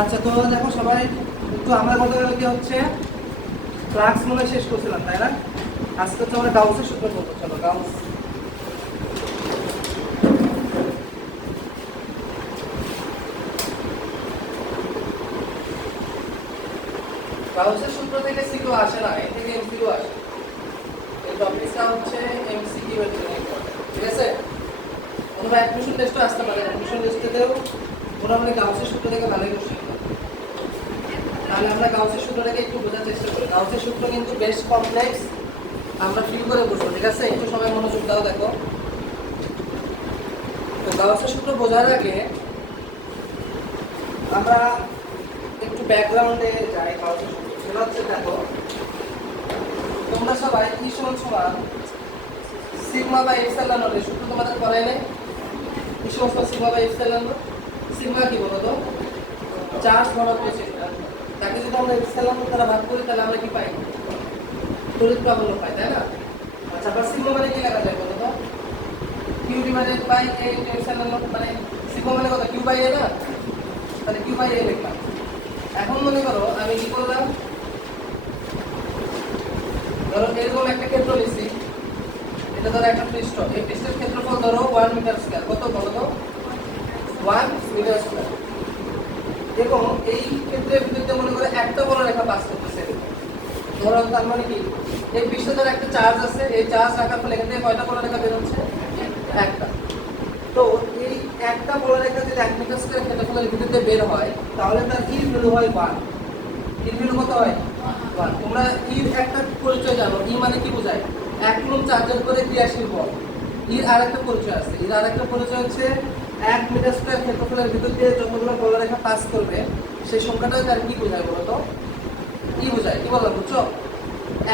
আচ্ছা, তো দেখো সবাই একটু আমরা গতকাল কি হচ্ছে ফ্লাক্স মনে শেষ করছিলাম, তাই না? আজকে হচ্ছে আমরা গাউসের সূত্র বলবো। চলো গাউসের সূত্র থেকে সিকিউ আসে না, এর থেকে এমসিকিউ আসে। এই টপিকটা হচ্ছে এমসিকিউ এর জন্য ইম্পর্টেন্ট, ঠিক আছে? অথবা অ্যাডমিশন টেস্টও আসতে পারে, অ্যাডমিশন টেস্টেও মোটামুটি গাউসের সূত্র থেকে ভালোই কোশ্চেন। তাহলে আমরা গাউসের সূত্রটাকে একটু বোঝার চেষ্টা করি। গাউসের সূত্র কিন্তু বেশ কমপ্লেক্স, আমরা ফিল করে বুঝবো, ঠিক আছে? একটু সবাই মনোযোগ দাও। দেখো, তো গাউসের সূত্র বোঝার আগে আমরা একটু ব্যাকগ্রাউন্ডে যাই। গাউসের সূত্র সেটা হচ্ছে, দেখো তোমরা সবাই ই সমান সমান সিগমা বাই এপসাইলন নট এর সূত্র তোমাদের পড়ায় নাই? ই সমান সমান sigma by epsilon not. Sigma কি বলো তো? চার্জ ঘনত্ব চিহ্ন। তাকে যদি আমরা এপসাইলন নট দ্বারা ভাগ করি তাহলে আমরা কি পাই? তড়িৎ প্রাবল্য পাই, তাই না? আচ্ছা, আবার সিগমা মানে কি লেখা যায় বলো তো? Q divided by a into epsilon not. মানে সিগমা মানে কত? কিউ বাই এ না? তাহলে কিউ বাই এ লিখলাম। এখন মনে করো আমি কি করলাম, ধরো এরকম একটা ক্ষেত্র নিছি, এটা ধরো একটা পৃষ্ঠ, এই পৃষ্ঠের ক্ষেত্রফল ধরো 1 মিটার স্কয়ার। কত বলো তো? 1 মিটার স্কয়ার। এবং এই ক্ষেত্রের ভিতরে মনে করে একটা বলরেখা পাস করতেছে। ধরো তার মানে কি, এই পৃষ্ঠে ধরো একটা চার্জ আছে, এই চার্জ রাখার ফলে এখান থেকে কয়টা বলরেখা বের হচ্ছে? একটা। তো এই একটা বলরেখা যদি 1 মিটার স্কয়ার ক্ষেত্রফলের ভিতরে বের হয় তাহলে তার ই ভ্যালু হয় 1। ই ভ্যালু কত হয়? 1। তোমরা ইর একটা পরিচয় জানো, ই মানে কি বোঝায়? এক কুলম্ব চার্জের উপরে ক্রিয়াশীল বল। এর আরেকটা পরিচয় আছে, এর আরেকটা পরিচয় হচ্ছে 1 মিটার স্কয়ার ক্ষেত্রফলের ভিতর দিয়ে যতগুলো বলরেখা পাস করবে সেই সংখ্যাটা তার কি বোঝায় বলো তো? ই বোঝায়। কি বললাম বুঝছো?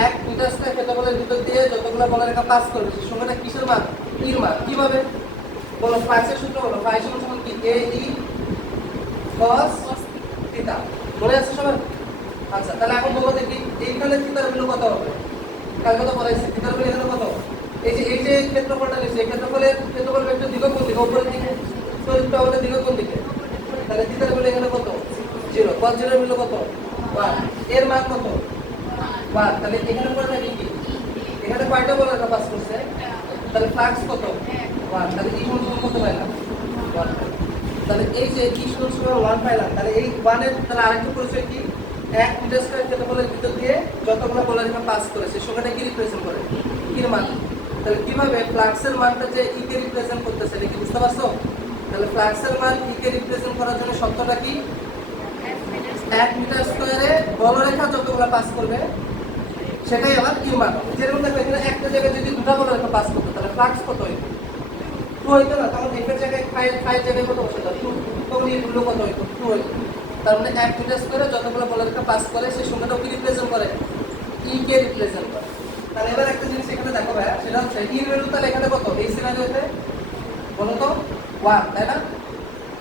1 মিটার স্কয়ার ক্ষেত্রফলের ভিতর দিয়ে যতগুলো বলরেখা পাস করবে সেই সংখ্যাটা কিসের মান? ইর মান। কিভাবে বলো? ফ্লাক্সের সূত্র বলো। ফাই সমান কি? এ ই cos থিটা। মনে আছে সবার? আচ্ছা, তাহলে এখন বলো দেখি এইখানে থিটার ভ্যালু কত হবে? কাল কত পড়াইছি? থিটার ভ্যালু এখানে কত? এই যে ক্ষেত্রফলটা নিয়েছি, এই ক্ষেত্রফল ভেক্টর দিক কোন দিকে? উপরের দিকে। তো এটা আমাদের দিক কোন দিকে? তাহলে থিটার ভ্যালু এখানে কত? 0। cos 0 এর ভ্যালু কত? 1। এর মান কত? 1। তাহলে এখানে পড়ে থাকে কি? এখানে কয়টা বলরেখা পাস করছে? তাহলে ফ্লাক্স কত? 1। তাহলে এই সমান কত পাইলাম? 1। তাহলে এই যে ই সমান 1 পাইলাম, তাহলে এই 1 এর তাহলে আরেকটা পরিচয় কি? 1 মিটার স্কয়ার ক্ষেত্রফলের ভিতর দিয়ে যতগুলো বলরেখা পাস করে সেই সংখ্যাটা কি রিপ্রেজেন্ট করে? ইর মান। তাহলে কিভাবে ফ্লাক্সের মানটা যে ই কে রিপ্রেজেন্ট করতেছে এটা কি বুঝতে পারছো? তাহলে ফ্লাক্সের মান ই কে রিপ্রেজেন্ট করার জন্য শর্তটা কি? 1 মিটার স্কয়ারে বলরেখা যতগুলো পাস করবে সেটাই আবার ইর মান। যেরকম দেখো এখানে একটা জায়গায় যদি দুটো বলরেখা পাস করতো তাহলে ফ্লাক্স কত হইতো? 2 হইতো না? তখন এফ এর জায়গায় ফাই জায়গায় কত বসাতো? 2। তখন এর মূল্য কত হইতো? 2 হইতো। তার মানে 1 মিটার স্কয়ারে যতগুলো বলরেখা পাস করে সেই সংখ্যাটাও কি রিপ্রেজেন্ট করে? ই কে রিপ্রেজেন্ট করে। তাহলে এবার একটা জিনিস এখানে দেখো ভাইয়া, সেটা হচ্ছে ই এর ভ্যালু তাহলে এখানে কত? এই সিনারিওতে বলো তো 1, তাই না?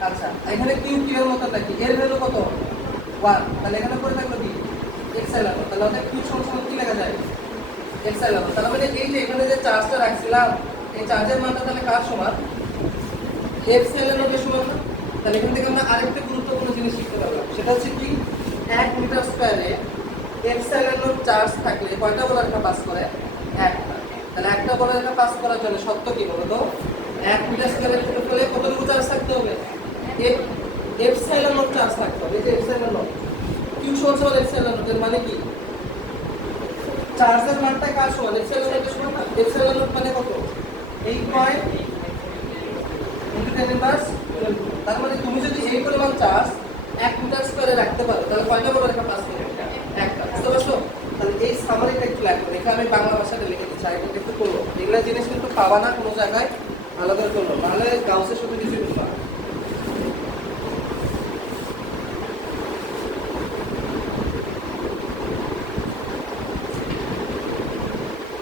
আচ্ছা, এখানে কিউ এর মত নাকি এর ভ্যালু কত? 1। তাহলে এখানে পড়ে থাকলো কি? এপসাইলন। তাহলে ওটা কিউ সমান কি লেখা যায়? এপসাইলন। তাহলে মানে এই যে এখানে যে চার্জটা রাখছিলাম এই চার্জের মানটা তাহলে কার সমান? এপসাইলন এর সমান না? তাহলে এখান থেকে আমরা আরেকটা গুরুত্বপূর্ণ জিনিস শিখতে পারলাম, সেটা হচ্ছে কি 1 মিটার স্কয়ারে এপসাইলন এর চার্জ থাকলে কয়টা বলরেখা পাস করে? একটা। তাহলে একটা বলরেখা পাস করার জন্য শর্ত কি বলো তো? 1 মিটার স্কয়ারের ক্ষেত্রফলে কতটুকু চার্জ থাকতে হবে? এপসাইলন নট চার্জ থাকতে হবে। এই যে এপসাইলন নট, কিউ সমান এপসাইলন নট এর মানে কি? চার্জের মানটা কার সমান? এপসাইলন নট এর সমান না? এপসাইলন নট মানে কত? 8 ইনটু 10 ইনভার্স 12। তার মানে তুমি যদি এই পরিমাণ চার্জ 1 মিটার স্কয়ারে রাখতে পারো তাহলে কয়টা বলরেখা পাস করবে? একটা। বুঝতে পারছো? তাহলে এই সামারিটা একটু লাগবে। দেখে আমি বাংলা ভাষাটা লিখে দিচ্ছি, আগে একটু করবো। এগুলা জিনিস কিন্তু পাবা না কোনো জায়গায়, ভালো করে করবো, নাহলে গাউসের সাথে কিছু বুঝবা।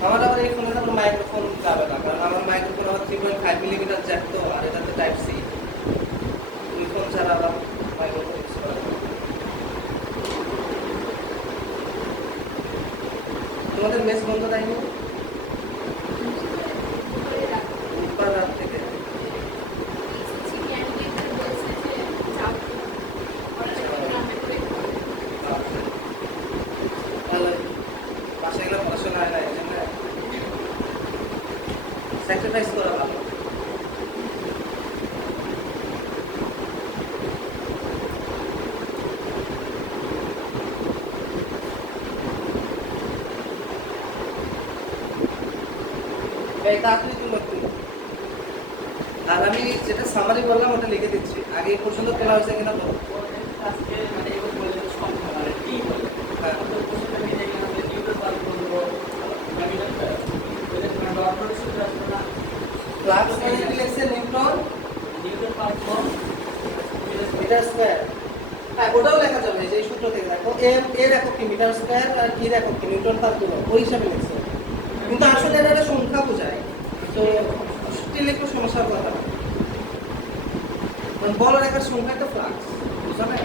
আমার আবার এই ফোনে কোনো মাইক্রোফোন যাবে না, কারণ আমার মাইক্রোফোন আমার 3.5 মিলিমিটার জ্যাক, তো আর এটাতে টাইপ সি। ওই ফোন ছাড়া আবার মাইক্রোফোন ইউজ করা যাবে। তোমাদের মেস বন্ধ থাকবে বুধবার রাত থেকে? এই তাড়াতাড়ি তুলো একটু। আর আমি যেটা সামারি বললাম ওটা লিখে দিচ্ছি, আগে এই পর্যন্ত তোলা হয়েছে কিনা বলো। আজকে মানে এগুলো বলে সংখ্যা মানে কি বলে হ্যাঁ তো কোশ্চেনটা নিয়ে দেখে আমরা নিউটন পাস করবো ম্যাগনেটিক ওদের মানে ডট ডট সূত্র আসবে না ফ্লাক্স মানে কি লিখছে নিউটন নিউটন পাস ফর্ম মিটার স্কয়ার। হ্যাঁ ওটাও লেখা যাবে, যে এই সূত্র থেকে দেখো এম এর একক কি মিটার স্কয়ার আর কি এর একক কি নিউটন পার কুলম্ব, ওই হিসাবে লিখছে। কিন্তু আসলে এটা একটা সংখ্যা বোঝায়, তো স্টিল একটু সমস্যার কথা না। মানে বল রেখার সংখ্যা একটা ফ্লাক্স, বুঝা না?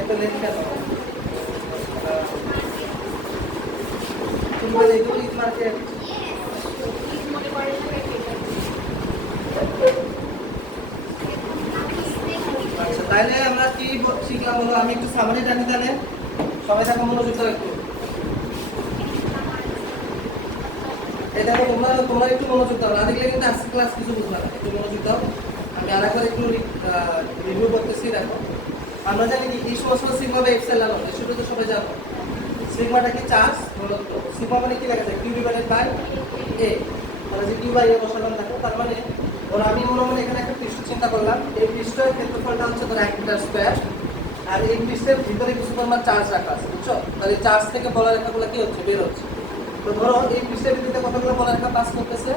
এত লেট কেন? তুমি বলে এগুলো ইট মার্কেট। আচ্ছা তাহলে আমরা কি শিখলাম হলো, আমি একটু সামারি টানি তাহলে সবাই থাকা মনোযোগ দাও একটু। এই দেখো তোমরা একটু মনোযোগ দাও, না দেখলে কিন্তু আজকে ক্লাস কিছু বুঝবে না, একটু মনোযোগ দাও। আমি আরেকবার একটু রিভিউ করতেছি। দেখো আমরা জানি কি এই সমস্ত সিগমা বা এপসাইলন হয়, সেটা তো সবাই জানো। সিগমাটা কি চার্জ ঘনত্ব, সিগমা মানে কি লেখা যায় কিউ ডিভাইডেড বাই এ, মানে যে কিউ বাই এ বসালাম। দেখো তার মানে ওর আমি মনে মনে এখানে একটা পৃষ্ঠ চিন্তা করলাম, এই পৃষ্ঠের ক্ষেত্রফলটা হচ্ছে ধরো 1 মিটার স্কয়ার, আর এই পৃষ্ঠের ভিতরে কিছু পরিমাণ চার্জ রাখা আছে, বুঝছো? তাহলে চার্জ থেকে বলা রেখাগুলো কি হচ্ছে, বের হচ্ছে। তো ধরো এই পৃষ্ঠের ভিতরে কতগুলো বলা রেখা পাস করতেছে,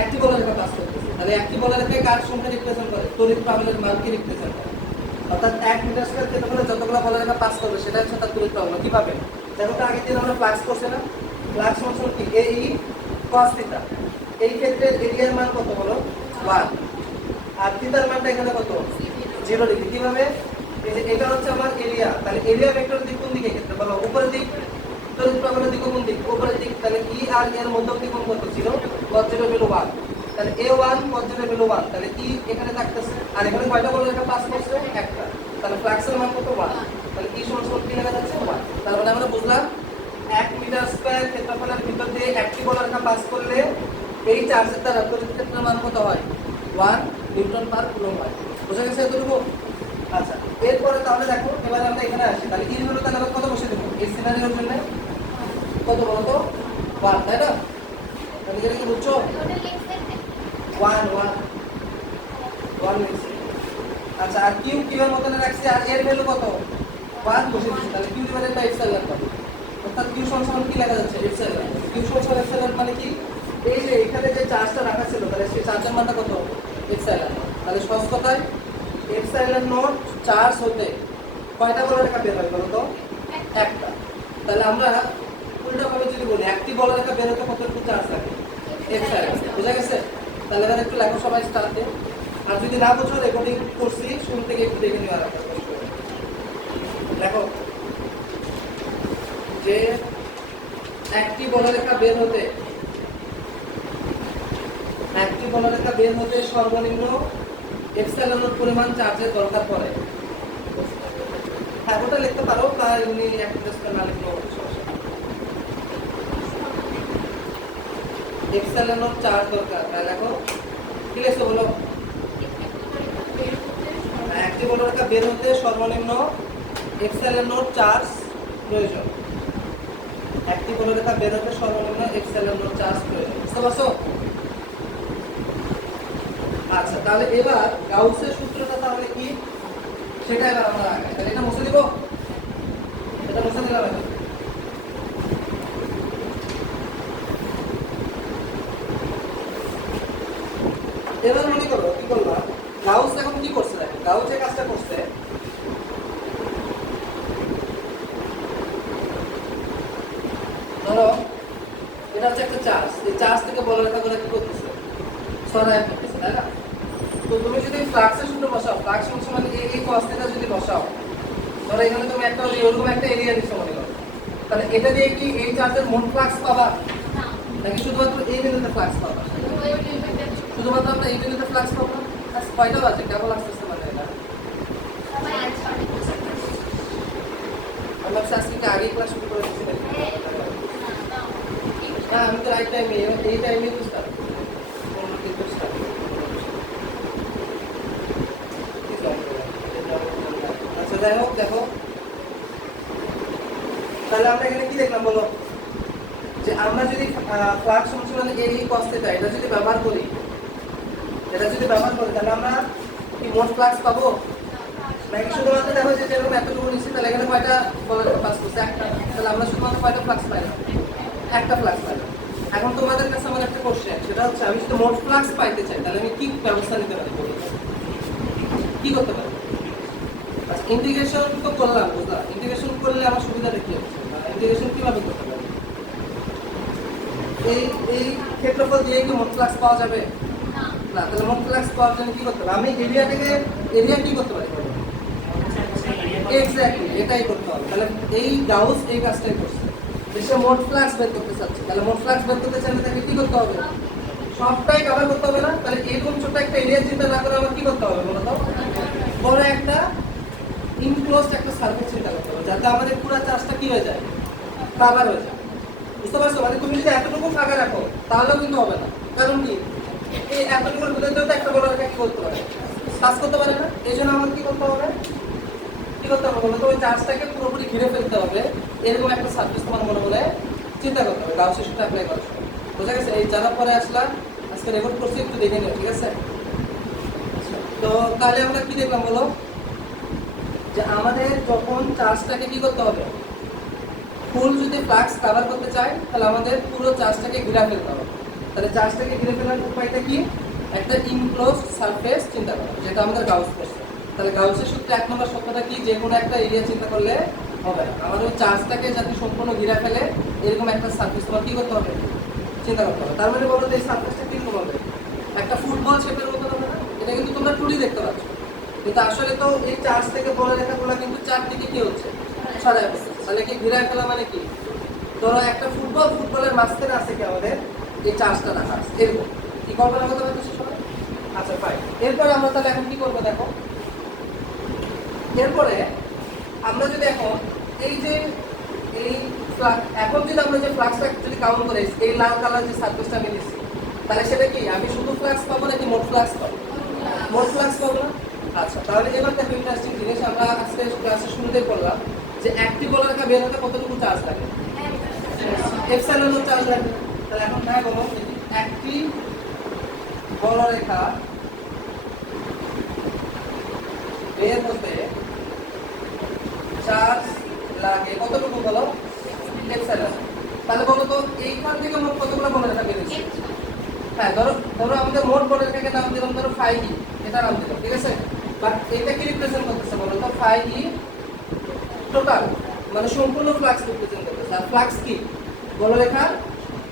একটি বলা রেখা পাস করতেছে। তাহলে একটি বলা রেখায় কার সংখ্যা রিপ্রেজেন্ট করে, তড়িৎ প্রবাহের মানকে রিপ্রেজেন্ট করে। অর্থাৎ 1 মিটার স্কয়ার ক্ষেত্রফলে যতগুলো বলা রেখা পাস করবে সেটা হচ্ছে তার তড়িৎ প্রবাহ। কিভাবে? দেখো তো আগের দিন আমরা ফ্লাক্স করছি না, ফ্লাক্স সমান কি এ ই cos থিটা। এই ক্ষেত্রে এরিয়ার মান কত হলো 1, আর থিটার মানটা এখানে কত 0 ডিগ্রি। কিভাবে? এই যে এটা হচ্ছে আমার এরিয়া, তাহলে এরিয়া ভেক্টর দিক কোন দিকে ক্ষেত্রে বলো, উপরের দিক। তড়িৎ প্রবাহের দিক কোন দিক, উপরের দিক। তাহলে ই আর এর মধ্যবর্তী কোণ কত ছিল, cos 0 ভ্যালু 1। তাহলে a1 cos 0 ভ্যালু 1, তাহলে ই এখানে থাকতেছে, আর এখানে কয়টা বলা রেখা পাস করছে, একটা। তাহলে ফ্লাক্সের মান কত 1, তাহলে ই সমান কি লেখা যাচ্ছে 1। তার মানে আমরা বুঝলাম 1 মিটার স্কয়ার ক্ষেত্রফলের ভিতর দিয়ে একটি বলা রেখা পাস করলে এই চার্জের দ্বারা তড়িৎ ক্ষেত্রের মান কত হয়, 1 নিউটন পার কুলম্ব হয়। বুঝা গেছে এতটুকু? আচ্ছা এরপরে তাহলে দেখো এবারে আমরা এখানে আসি, তাহলে ই হলো তাহলে আমরা কত বসে দেবো এই সিনারিওর জন্য, কত বলো তো 1, তাই না? তাহলে এটা কি বুঝছো, 1 লিখছি। আচ্ছা আর কিউ কিউর মতন রাখছি, আর এর ভ্যালু কত 1 বসে দিচ্ছি। তাহলে কিউ ডিভাইডেড বাই এপসাইলন কত, অর্থাৎ কিউ সমান কি লেখা যাচ্ছে এপসাইলন। কিউ সমান এপসাইলন মানে কি, এই যে এখানে যে চার্জটা রাখা ছিল তাহলে সেই চার্জের মানটা কত এপসাইলন। তাহলে সহজ কথায় এপসাইলন নট চার্জ হতে কয়টা বলা রেখা বের হয় বলো তো, একটা। তাহলে আমরা উল্টাভাবে যদি বলি একটি বলা রেখা বের হতে কতটুকু চার্জ লাগে, এপসাইলন। বুঝা গেছে? তাহলে এবার একটু লেখো সবাই স্টার্টে, আর যদি না বুঝো রেকর্ডিং করছি শুরু থেকে একটু দেখে নিও। আর দেখো যে একটি বলরেখা বের হতে সর্বনিম্ন এপসাইলন এর পরিমাণ চার্জের দরকার পড়ে। হ্যাঁ ওটা লিখতে পারো, বা এমনি একটা না লিখলেও সমস্যা নেই। এপসাইলন এর চার্জ দরকার, তাহলে দেখো ঠিক আছে বলো, একটি বলরেখা বের হতে সর্বনিম্ন এপসাইলন এর চার্জ প্রয়োজন। একটি বলরেখা বের হতে সর্বনিম্ন এপসাইলন এর চার্জ প্রয়োজন, বুঝতে পারছো? আচ্ছা তাহলে এবার গাউসের সূত্রটা তাহলে কি সেটা এবার আমরা আগে, তাহলে এটা মুছে দিব, এটা মুছে দিলাম। এবার মনে করো কি করলাম, গাউস এখন কি করছে, দেখো গাউস যে কাজটা করছে, ধরো এটা হচ্ছে একটা চার্জ, এই চার্জ থেকে বলরেখাগুলো কি করতেছে, সরায় করতেছে, তাই না? তো তুমি যদি ফ্লাক্সের সূত্র বসাও, ফ্লাক্স সমান এই cos θ যদি বসাও, ধরো এখানে তুমি একটা এরকম একটা এরিয়া নিচ্ছ মনে করো, তাহলে এটা দিয়ে কি এই চার্জের মোট ফ্লাক্স পাবা, নাকি শুধুমাত্র এই বিন্দুতে ফ্লাক্স পাবা? শুধুমাত্র আমরা এই বিন্দুতে ফ্লাক্স পাবো। আচ্ছা কয়টা বাজে, কেমন আসতেছে মানে এটা? আমরা আজকে আগে ক্লাস শুরু করে দিচ্ছি। হ্যাঁ আমি তো রাইট টাইমে, এই টাইমে বুঝতাম কিন্তু যাই হোক দেখো, তাহলে আমরা এখানে কি দেখলাম বলো, যে আমরা যদি ফ্লাক্স সমান এই cos θ এটা যদি ব্যবহার করি, তাহলে আমরা কি মোট ফ্লাক্স পাবো নাকি শুধুমাত্র দেখো যে যেরকম এতটুকু নিচ্ছি, তাহলে এখানে কয়টা পাস করছে? একটা। তাহলে আমরা শুধুমাত্র কয়টা ফ্লাক্স পাইলাম? একটা ফ্লাক্স পাইলাম। এখন তোমাদের কাছে আমার একটা কোশ্চেন, সেটা হচ্ছে আমি যদি মোট ফ্লাক্স পাইতে চাই তাহলে আমি কি ব্যবস্থা নিতে পারি, কি করতে পারি? ইন্টিগ্রেশন তো করলাম, বুঝলাম। ইন্টিগ্রেশন করলে আমার সুবিধাটা কি হচ্ছে? ইন্টিগ্রেশন কিভাবে করতে পারি? এই ক্ষেত্রফল দিয়ে কি মোট ফ্লাক্স পাওয়া যাবে না? তাহলে মোট ফ্লাক্স পাওয়ার জন্য কি করতে হবে? আমি এরিয়া কি করতে পারি? এক্স্যাক্টলি এটাই করতে হবে। তাহলে এই গাউস এই কাজটাই করছে, সে মোট ফ্লাক্স বের করতে চাচ্ছে। তাহলে মোট ফ্লাক্স বের করতে চাইলে তাকে কি করতে হবে? সবটাই কভার করতে হবে না? তাহলে এরকম ছোট একটা এরিয়া চিন্তা না করে আমার কি করতে হবে বলতো? বড় একটা ইনক্লোজড একটা সারফেস চিন্তা করতে হবে, যাতে আমাদের পুরো চার্জটা কি হয়ে যায়? কভার হয়ে যায়। বুঝতে পারছো? মানে তুমি যদি এতটুকু ফাঁকা রাখো তাহলেও কিন্তু হবে না। কারণ কি, এই এতটুকুর ভিতরে তো একটা বড় রেখা কি করতে পারে? কাজ করতে পারে না। এই জন্য আমার কি করতে হবে? বলতো ওই চার্জটাকে পুরোপুরি ঘিরে ফেলতে হবে, এরকম একটা সার্ভিস তোমার মনে মনে চিন্তা করতে হবে গাউস সূত্রটা অ্যাপ্লাই করার সময়। বোঝা গেছে? এই জানার পরে আসলাম, আজকে রেকর্ড করছি, একটু দেখে নিও, ঠিক আছে? তো তাহলে আমরা কি দেখলাম বলো, যে আমাদের যখন চার্জটাকে কি করতে হবে, ফুল যদি ফ্লাক্স কভার করতে চাই তাহলে আমাদের পুরো চার্জটাকে ঘিরে ফেলতে হবে। তাহলে চার্জটাকে ঘিরে ফেলার উপায়টা কি? একটা ইনক্লোজড সারফেস চিন্তা করা, যেটা আমাদের গাউস করছে। তাহলে গাউসের সূত্রে 1 নম্বর সূত্রটা কি? যে কোনো একটা এরিয়া চিন্তা করলে হবে না, আমাদের ওই চার্জটাকে যাতে সম্পূর্ণ ঘিরে ফেলে এরকম একটা সারফেস তোমার কি করতে হবে? চিন্তা করতে হবে। তার মানে বলো এই সারফেসটা কিরকম হবে? একটা ফুটবল শেপের মতো হবে না? এটা কিন্তু তোমরা টুলি দেখতে পাচ্ছ, কিন্তু আসলে তো এই চার্জ থেকে বড় রেখাগুলো কিন্তু চারদিকে কি হচ্ছে? ছড়ায় পড়ছে। তাহলে কি ঘিরে ফেলা মানে কি? ধরো একটা ফুটবলের মাঝখানে আছে কি আমাদের এই চার্জটা রাখা আছে, এরকম কি কল্পনা করতে পারছো সবাই? আচ্ছা ফাইন। এরপরে আমরা তাহলে এখন কি করবো দেখো, এরপরে আমরা যদি এখন এই যে এখন যদি আমরা যে ফ্লাক্সটা যদি কাউন্ট করে এই লাল কালার যে সারফেসটা আমি নিচ্ছি, তাহলে সেটা কি আমি শুধু ফ্লাক্স পাবো নাকি মোট ফ্লাক্স পাবো? মোট ফ্লাক্স পাবো না? আচ্ছা, তাহলে এবার দেখো ইন্টারেস্টিং জিনিস, আমরা আজকে ক্লাসে শুরুতেই বললাম যে একটি বলরেখা বের হতে কতটুকু চার্জ লাগে? এপসাইলন নট চার্জ লাগে। তাহলে এখন হ্যাঁ বলো, একটি বলরেখা বের হতে চার্জ লাগে কতটুকু বলো? এপসাইলন। তাহলে বলো তো এইখান থেকে মোট কতগুলো বলরেখা বের হচ্ছে? হ্যাঁ, ধরো আমাদের মোট বলরেখাকে নাম দিলাম ধরো ফাই ই, এটা নাম দিলাম, ঠিক আছে? বাট এটা কি রিপ্রেজেন্ট করতেছে বলো তো? ফাই ই টোটাল মানে সম্পূর্ণ ফ্লাক্স রিপ্রেজেন্ট করতেছে। আর ফ্লাক্স কি? বলরেখার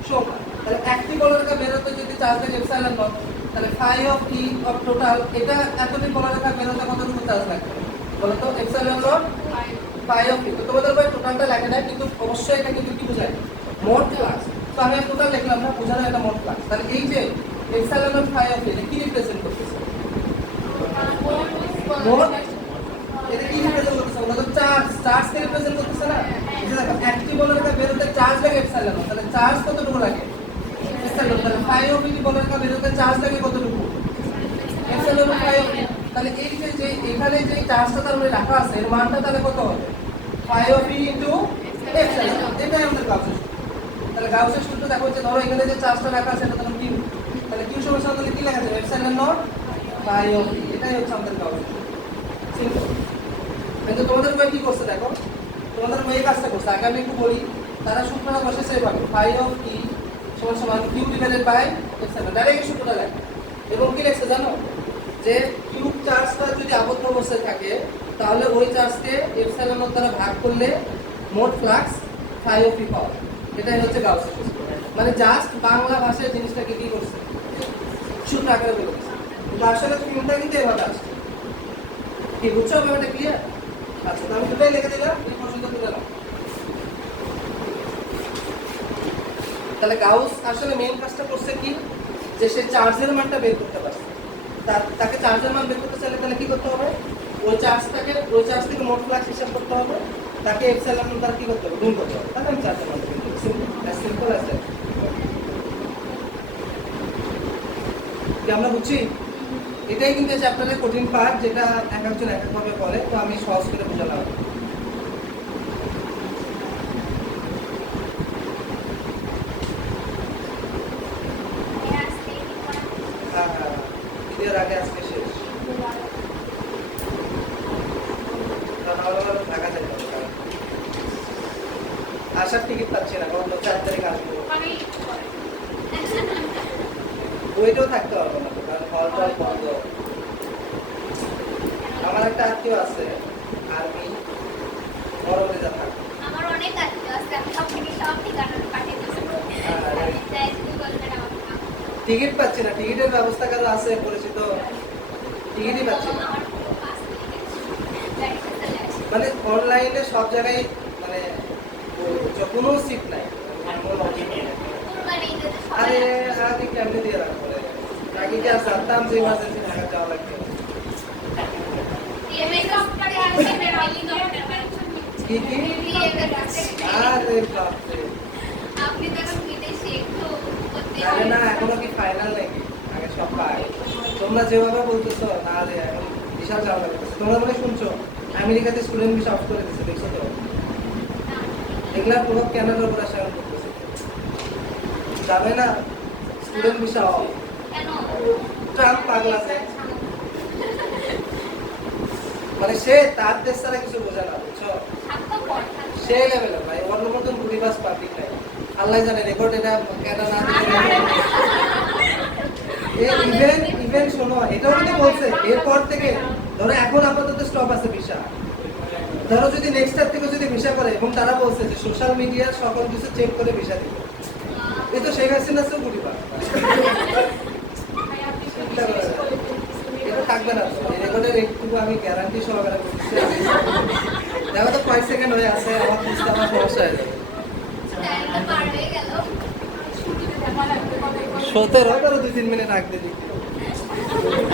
সংখ্যা। তাহলে একটি বলরেখা বের হতে যদি চার্জ লাগে এপসাইলন নট, তাহলে phi of e of total, এটা এতটি বলরেখা বের হতে কতটুকু চার্জ লাগবে বলো তো? এপসাইলন নট ফাই অফ ই। তো তোমাদের ভাই টোটালটা লেখা নাই, কিন্তু অবশ্যই এটা কিন্তু কি বোঝায়? মোট ফ্লাক্স। তো আমি টোটাল লিখলাম না, বোঝানো এটা মোট ফ্লাক্স। তাহলে এই যে এপসাইলন নট ফাই অফ ই এটা কি রিপ্রেজেন্ট করতেছে? মোট। এটা কি রিপ্রেজেন্ট করতেছে? ওটা তো চার্জ কে রিপ্রেজেন্ট করতেছে না? এটা দেখো একটি বলরেখা বের হতে চার্জ লাগে এপসাইলন নট, তাহলে চার্জ কতটুকু লাগে? এপসাইলন। তাহলে ফাই অফ ই বলরেখা বের হতে চার্জ লাগে কতটুকু? এপসাইলন ফাই অফ ই। তাহলে এই যে এখানে যে চার্জটা তার মানে রাখা আছে এর মানটা তাহলে কত হবে? Phi of e into epsilon. এটাই আমাদের গাউসের সূত্র। তাহলে গাউসের সূত্র দেখো যে ধরো এখানে যে চার্জটা রাখা আছে এটা তাহলে কিউ, তাহলে কিউ সমান তাহলে কি লেখা যাবে? এপসাইলন নট ফাই অফ ই। এটাই হচ্ছে আমাদের গাউসের সূত্র। সিম্পল। কিন্তু তোমাদের ভাই কি করছে দেখো, তোমাদের ভাই এই কাজটা করছে। আগে আমি একটু বলি, তারা সূত্রটা বসেছে এভাবে, ফাই অফ ই সমান q divided by epsilon. Direct সূত্রটা লেখা এবং কি লিখছে জানো, যে কিউব চার্জটা যদি আবদ্ধ অবস্থায় থাকে তাহলে ওই চার্জকে এপসাইলন নট দ্বারা ভাগ করলে মোট ফ্লাক্স ফাই অফ ই পাওয়া। এটাই হচ্ছে গাউসের সূত্র। মানে জাস্ট বাংলা ভাষায় জিনিসটাকে কি করছে? সূত্র আকারে বলে দিচ্ছে। কিন্তু আসলে কিউবটা কিন্তু এভাবে আসছে। কি বুঝছো ব্যাপারটা ক্লিয়ার? আচ্ছা, তো আমি দুটাই লিখে দিলাম, এই প্রশ্নটা তুলে নাও। তাহলে গাউস আসলে মেইন কাজটা করছে কি, যে সে চার্জের মানটা বের করতে পারছে। তাকে চার্জের মান বের করতে চাইলে তাহলে কি করতে হবে? ওই চার্জ থেকে মোট ফ্লাক্স হিসাব করতে হবে, তাকে এপসাইলন নট দ্বারা কি করতে হবে? গুণ করতে হবে, তাহলে আমি চার্জের মান বের করব। Simple as that. কি আমরা বুঝছি? এটাই কিন্তু চ্যাপ্টারের কঠিন পার্ট, যেটা এক একজন এক একভাবে করে, তো আমি সহজ করে বুঝালাম। হ্যাঁ হ্যাঁ, ঈদের আগে আজকে শেষ, কারণ আমার ঢাকা যেতে হবে। আসার টিকিট পাচ্ছি না, কারণ 4 তারিখ আসবো। ওইটাও থাকতে পারবো না, কারণ হল টল বন্ধ। আমার একটা আত্মীয় আছে আর্মি, বড় যা থাকে। আমার অনেক আত্মীয় আছে, আমি আপনাকে সব ঠিকানা পাঠিয়ে দেবো। আপনি চাই যদি বলবেন আমাকে। টিকিট পাচ্ছি না, টিকিটের ব্যবস্থা কারো আছে পরিচিত? টিকিটই পাচ্ছি না, আমার পুরো 5 মিনিট গাড়িতে চলে আসে। মানে অনলাইনে সব জায়গায় মানে কোনো সিট নাই। কুরবানি ঈদে তো আরে সবাই আগে কেমনে দিয়ে রাখবো রে? আগে কি আর জানতাম যে ইমার্জেন্সি ঢাকা যাওয়া লাগবে? টিএমএস ডক্টরে আসে ফ্যামিলি ডক্টর কি কি? আরে বাপরে, আপনি তো এখন বিদেশে একটু করতে আরে না, এখনো কি ফাইনাল নাকি? আগে সব পাই। তোমরা যেভাবে বলতেছো, না রে এখন বিশাল ঝামেলা করতেছো। তোমরা মনে শুনছো আমেরিকাতে স্টুডেন্ট ভিসা অফ করে দিচ্ছে, দেখছো তো? এগুলার প্রভাব ক্যানাডার উপর আসা করতেছে, যাবে না? Student visa of. কেন? ট্রাম্প পাগলা আছে, মানে সে তার দেশ ছাড়া কিছু বোঝে না, বুঝছো? থাকতো কথা সে লেভেলের ভাই, ওর মতন কুড়ি পাস পাবলিক নাই। আল্লাহ জানে রেকর্ড এটা কেন না ইভেন শোনো, এটাও কিন্তু বলছে এরপর থেকে, ধরো এখন আপাতত স্টপ আছে ভিসা, ধরো যদি নেক্সট ইয়ার থেকে যদি ভিসা করে, এবং তারা বলছে যে সোশ্যাল মিডিয়ার সকল কিছু চেক করে ভিসা দিবে। এই তো শেখ হাসিনা তো কুড়ি পাস, এটা থাকবে না তো। এই রেকর্ডের একটু আমি গ্যারান্টি সহকারে বলছি, দেখো তো কয়েক সেকেন্ড হয়ে আছে, আমার বুঝতে আমার সমস্যা হয়ে যাবে। টাইমটা পার হয়ে গেল। 17 ধরো 2-3 মিনিট রাখতে দিই,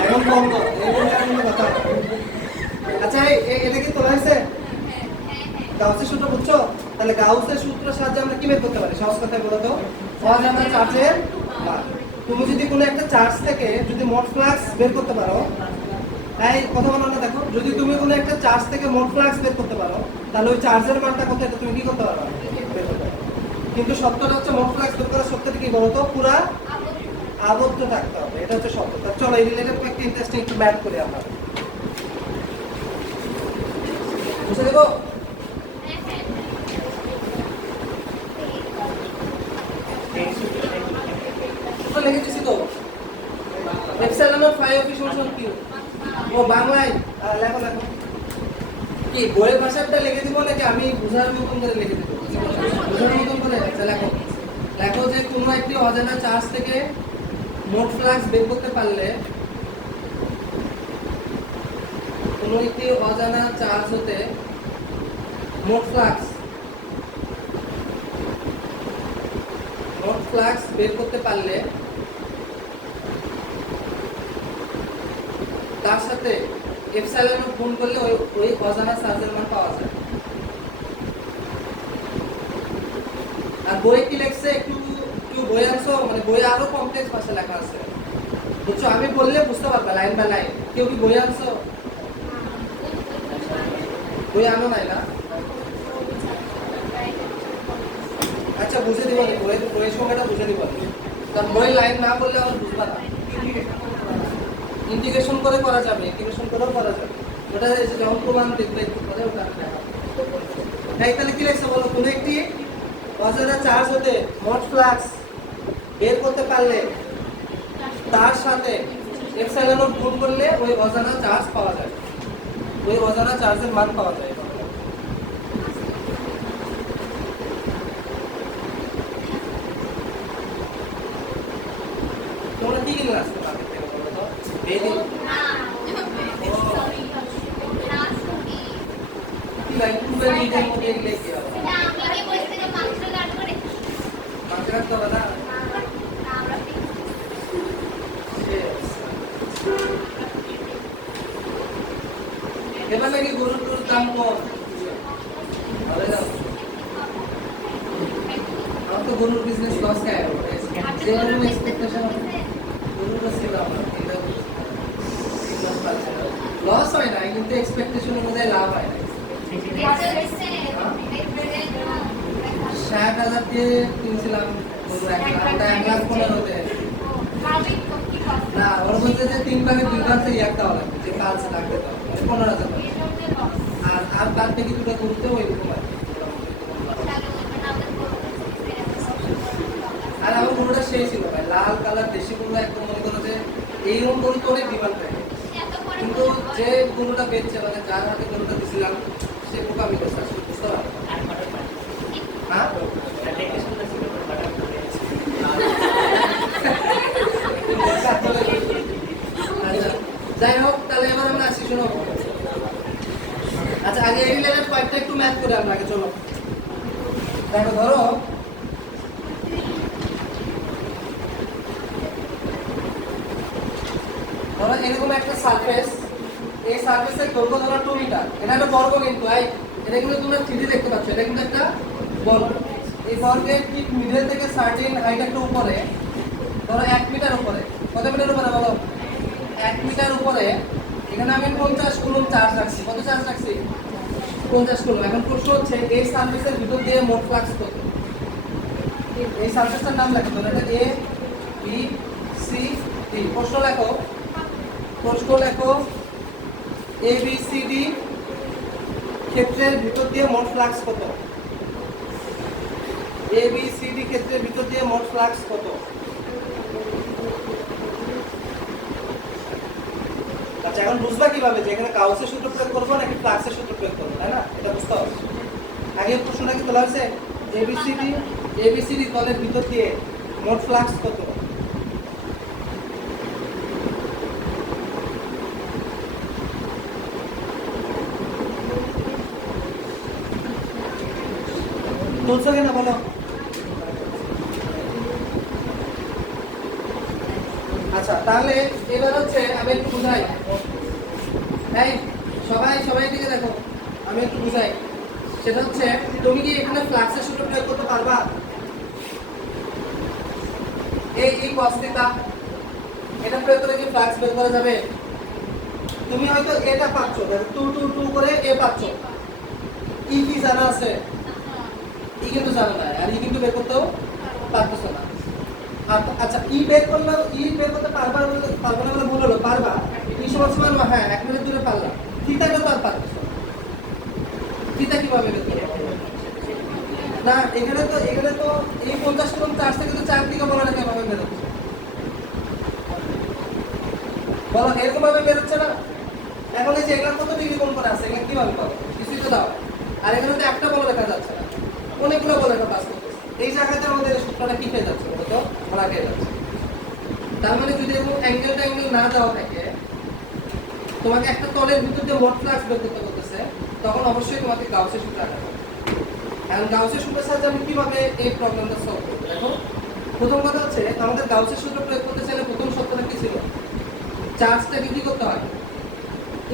এখন কম দাও, এরকম কোনো কথা না। আচ্ছা এটা কি তোলা হয়েছে? গাউসের সূত্র বুঝছো? তাহলে গাউসের সূত্রের সাহায্যে আমরা কি বের করতে পারি? সহজ কথায় বলো তো, অজানা চার্জের মান। তুমি যদি কোনো একটা চার্জ থেকে যদি মোট ফ্লাক্স বের করতে পারো, এই কথা বলো না, দেখো যদি তুমি কোনো একটা চার্জ থেকে মোট ফ্লাক্স বের করতে পারো, তাহলে ওই চার্জের মানটা কত এটা তুমি কি করতে পারো? বের করতে পারো। কিন্তু সত্যটা হচ্ছে মোট ফ্লাক্স বের করার সত্যটা কি বলো তো? পুরা আবদ্ধ থাকতে হবে, এটা হচ্ছে সত্যতা। চলো এই রিলেটেড একটা ইন্টারেস্টিং একটু ম্যাথ করি আমরা, বুঝে দেবো? তো লিখে দিছি তো, এপসাইলন অফ 5 সমান কিউ। ও বাংলায় লেখো লেখো। কি বইয়ের ভাষাটা লিখে দিব নাকি আমি বুঝার মতন করে লিখে দিব? বুঝার মতন করে। আচ্ছা লেখো, লেখো যে কোনো একটি অজানা চার্জ থেকে মোট ফ্লাক্স বের করতে পারলে, কোনো একটি অজানা চার্জ হতে মোট ফ্লাক্স বের করতে পারলে তার সাথে এপসাইলন গুণ করলে ওই অজানা চার্জের মান পাওয়া যায়। আর বই কি লেখছে একটু বই আনছো, মানে বই আরো কমপ্লেক্স ভাষায় লেখা আছে, বুঝছো? আমি বললে বুঝতে পারবে লাইন বাই লাইন। কেউ কি বই আনছো? বই আনো নাই না? আচ্ছা বুঝে দিব, বইয়ের সংখ্যাটা বুঝে দিব, কারণ বই লাইন না বললে আমার বুঝবা না। ইন্টিগ্রেশন করে করা যাবে, ইন্টিগ্রেশন করেও করা যাবে, ওটা যখন প্রমাণ দেখবে পরে ওটা তাই। তাহলে কি লেখছে বলো, কোনো একটি অজানা চার্জ হতে মোট ফ্লাক্স বের করতে পারলে তার সাথে এপসাইলন গুণ করলে ওই অজানা চার্জ পাওয়া যায়, ওই অজানা চার্জের মান পাওয়া যায়। তোমরা কি দিন আসতে পারবে বলো তো? বেদিন কি ভাই, পুরো নিজের মধ্যে এগুলো কি হবে? মাঝে রাখতে হবে না? এবার নাকি গরুর দাম কম হবে না? আমার তো গরুর বিজনেস লস খায়, যে এক্সপেকটেশন গরুর ছিল আমার। এক্সপেকটেশন অনুযায়ী লাভ হয় না। 60,000 দিয়ে কিনছিলাম, বলবো 1,15,000 দেয় না। ওর বলছে যে 3 ভাগে 2 ভাগ থেকে 1 দেওয়া লাগবে, যে কাজ লাগবে তো মানে 15,000 আর বাদ থেকে দুটো করতে ওইরকম আর কি। আর আমার গরুটা সেই ছিল ভাই, লাল কালার দেশি গরু, একদম মনে করো যে এইরকম গরু তো অনেক ডিমান্ড পায়, কিন্তু যে গরুটা বেচছে মানে যার হাতে গরুটা দিছিলাম সে বোকামি করছে আসলে, বুঝতে পারো? হ্যাঁ যাই হোক, তাহলে এবার আমরা আসি, শোনো। আচ্ছা আগে এই লেভেলের কয়েকটা একটু ম্যাথ করে আমরা আগে, চলো দেখো। ধরো এরকম একটা সারফেস, এই সারফেসের দৈর্ঘ্য ধরো 2 মিটার, এটা একটা বর্গ কিন্তু এটা কিন্তু তোমরা 3D দেখতে পাচ্ছ, এটা কিন্তু একটা বর্গ। এই বর্গের ঠিক মিডল থেকে সার্টেন হাইট একটা উপরে, ধরো 1 মিটার উপরে, কত মিটার উপরে বলো? 1 মিটার উপরে এখানে আমি 50 কুলম চার্জ রাখছি। কত চার্জ রাখছি? 50 কুলম। এখন প্রশ্ন হচ্ছে এই সারফেসের ভিতর দিয়ে মোট ফ্লাক্স কত? এই সারফেসটার নাম লেখো, ধরো এটা এ বি সি ডি। প্রশ্ন লেখো এ বি সি ডি ক্ষেত্রের ভিতর দিয়ে মোট ফ্লাক্স কত? এ বি সি ডি ক্ষেত্রের ভিতর দিয়ে মোট ফ্লাক্স কত? আচ্ছা এখন বুঝবা কিভাবে যে এখানে গাউসের সূত্র প্রয়োগ করবো নাকি ফ্লাক্সের সূত্র প্রয়োগ করবো, তাই না? এটা বুঝতে হবে। আগে প্রশ্নটা কি তোলা হয়েছে? এবিসিডি তলের ভিতর দিয়ে মোট ফ্লাক্স কত? তুলছো কিনা বলো? আচ্ছা তাহলে এবার হচ্ছে আমি একটু বুঝাই। এই সবাই দিকে দেখো, আমি একটু বুঝাই। সেটা হচ্ছে তুমি কি এখানে ফ্লাক্সের সূত্র প্রয়োগ করতে পারবা? এই cos থিটা এটা প্রয়োগ করে কি ফ্লাক্স বের করা যাবে? তুমি হয়তো এটা পাচ্ছ, 2 করে এ পাচ্ছ, ই কি জানা আছে? ই কিন্তু জানা না, আর ই কিন্তু বের করতেও পারতেছ না। আচ্ছা ই বের করতে পারবা না বলে ভুল হলো, পারবা। ই সমান হ্যাঁ 1 মিটার দূরে পারলাম, থিটাটা তো আর পারতেছ না। থিটা কিভাবে বের করবে না? এখানে তো এই 50 কুলম চার্জ থেকে তো 4 দিকে বলা লাগে ভাবে বের হচ্ছে, বলো এরকম ভাবে বের হচ্ছে না। এখন এই যে এগুলা কত ডিগ্রি কোণ করে আছে, এগুলা কিভাবে পাবো? কিছুই তো দাও। আর এখানে তো একটা বল লেখা যাচ্ছে না, অনেকগুলো বল লেখা পাস করতেছে। এই জায়গাতে আমাদের সূত্রটা কি হয়ে যাচ্ছে বলতো? ভরা হয়ে যাচ্ছে। তার মানে যদি এরকম অ্যাঙ্গেল না দেওয়া থাকে, তোমাকে একটা তলের ভিতর দিয়ে মোট ফ্লাক্স বের করতে বলতেছে, তখন অবশ্যই তোমাকে গাউসের সূত্র আনতে হবে। এখন গাউসের সূত্রের সাহায্যে আমি কিভাবে এই প্রবলেমটা সলভ করব? দেখো প্রথম কথা হচ্ছে আমাদের গাউসের সূত্র প্রয়োগ করতে চাইলে প্রথম শর্তটা কি ছিল? চার্জটাকে কি করতে হয়?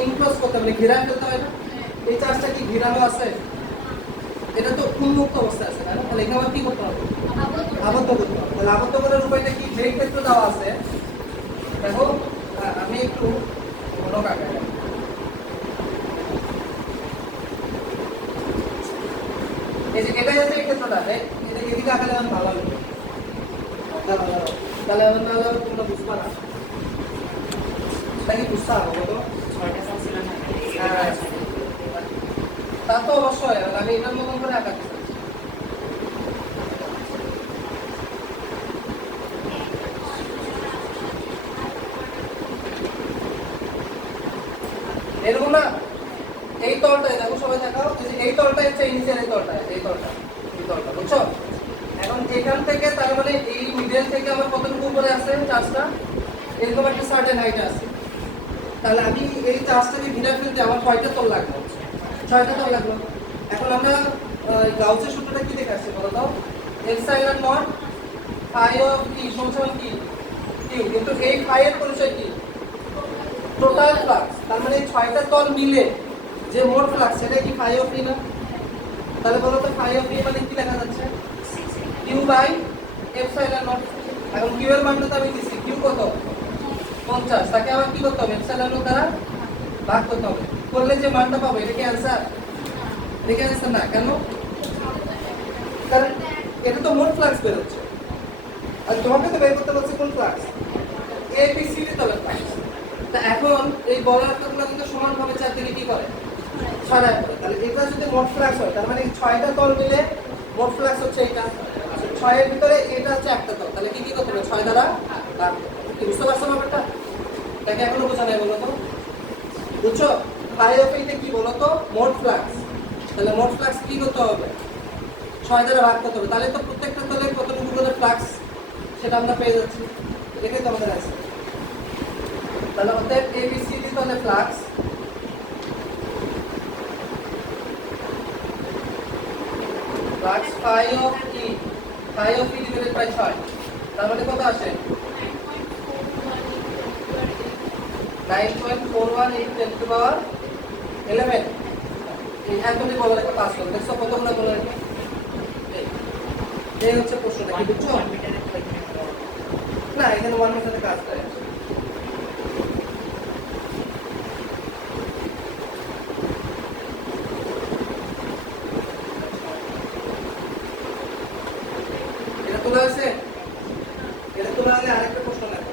ইনক্লোজ করতে হবে, ঘিরায় ফেলতে হয় না? এই চার্জটা কি ঘিরানো আছে? এটা তো উন্মুক্ত অবস্থায় আছে, তাই না? তাহলে এখানে কি করতে হবে? আবদ্ধ করতে হবে। তাহলে আবদ্ধ করার উপায়টা কি? যেই ক্ষেত্রে দেওয়া আছে, দেখো আমি একটু ঘন কাটাই, এই যে এটাই হচ্ছে এই ক্ষেত্রটা, এদিকে আঁকালে আমার ভালো লাগবে, তাহলে আমার না হলে তোমরা বুঝবা না। নাকি বুঝতে হবে বলো? তা তো অবশ্যই, আমি এটার মতন করে আঁকাতে চাচ্ছি। এরকম না, এই তলটায় দেখো, সবাই দেখাও, এই তলটা হচ্ছে নিচের এই তলটা, বুঝছো? এখন এখান থেকে তার মানে এই মিডল থেকে আমার কতটুকু উপরে আছে চার্জটা? এরকম একটা সার্টেন হাইট আছে। তাহলে আমি এই চার্জটাকে ঘিরে ফেলতে আমার কয়টা তল লাগলো? 6টা তল লাগলো। এখন আমরা গাউসের সূত্রটা কি দেখে আসছি বলো তো? Epsilon not phi of e সমান কি? কিউ। কিন্তু এই ফাই এর পরিচয় কি? Total flux. তার মানে 6টা তল মিলে যে মোট ফ্লাক্স সেটা কি ফাই অফ ই না? তাহলে বলো তো ফাই অফ ই মানে কি লেখা যাচ্ছে? Q by epsilon not. এখন কিউ এর মানটা তো আমি দিছি, কিউ কত? 50। তাকে আবার কি করতে হবে? এপসাইলন নট দ্বারা ভাগ করতে হবে। করলে যে মানটা পাবো এটা কি অ্যান্সার? এটা কি অ্যান্সার না? কেন? কারণ এটা তো মোট ফ্লাক্স বের হচ্ছে, আর তোমাকে তো বের করতে বলছে কোন ফ্লাক্স? এবিসিডি তলের ফ্লাক্স। তা এখন এই বলয়াকারগুলো কিন্তু সমানভাবে চারদিকে কি করে? ছড়ায় পড়ে। তাহলে এটা যদি মোট ফ্লাক্স হয়, তার মানে 6টা তল মিলে মোট ফ্লাক্স হচ্ছে এটা। 6 এর ভিতরে এটা হচ্ছে একটা তল, তাহলে কি কি করতে হবে? 6 দ্বারা ভাগ করতে হবে। কি বুঝতে পারছো ব্যাপারটা? তাকে এখনো বোঝা নাই বলো তো? বুঝছো? ফাই অফ এইটা কি বলো তো? মোট ফ্লাক্স। তাহলে মোট ফ্লাক্স কি করতে হবে? 6 দ্বারা ভাগ করতে হবে। তাহলে তো প্রত্যেকটা তলে কতটুকু করে ফ্লাক্স সেটা আমরা পেয়ে যাচ্ছি। এটাই তো আমাদের আছে। তাহলে অতএব এবিসিডি তলে flux flux phi of e, phi of e divided by 6, তার মানে কত আসে? 9.41 × 10⁻11। এই এতটি বলার একটা কাজ করো। দেখছো কতগুলো বলে রাখি? এই হচ্ছে প্রশ্নটা, কি বুঝছো? না, এখানে 1 মিটারের কাজ করে। এটা তোলা আছে? এটা তোলা হলে আরেকটা প্রশ্ন লেখো।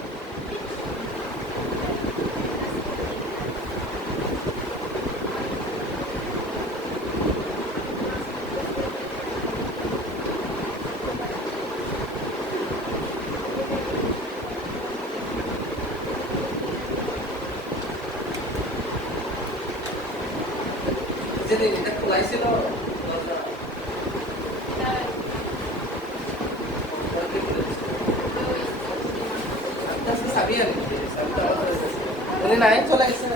যেদিন এটা খোলাই ছিল আজকে সাবি আনি, সাবিটা আলাদা হয়েছে। উনি নাই চলে গেছে।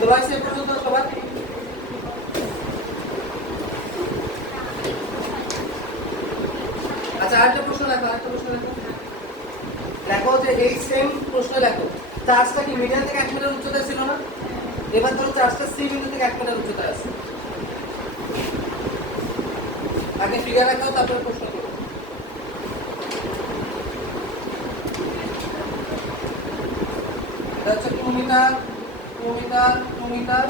তোলা আছে পর্যন্ত সবার? আচ্ছা, আরেকটা প্রশ্ন লেখো, লেখো যে এই সেম প্রশ্ন লেখো, চার্জটা কি মিডিয়াম থেকে 1 মিটার উচ্চতায় ছিল না? এবার ধরো চার্জটা সি বিন্দু থেকে 1 মিটার উচ্চতায় আছে। আগে ফিগার রাখাও, তারপরে প্রশ্ন করো। এটা হচ্ছে 2 মিটার, 2 মিটার, 2 মিটার,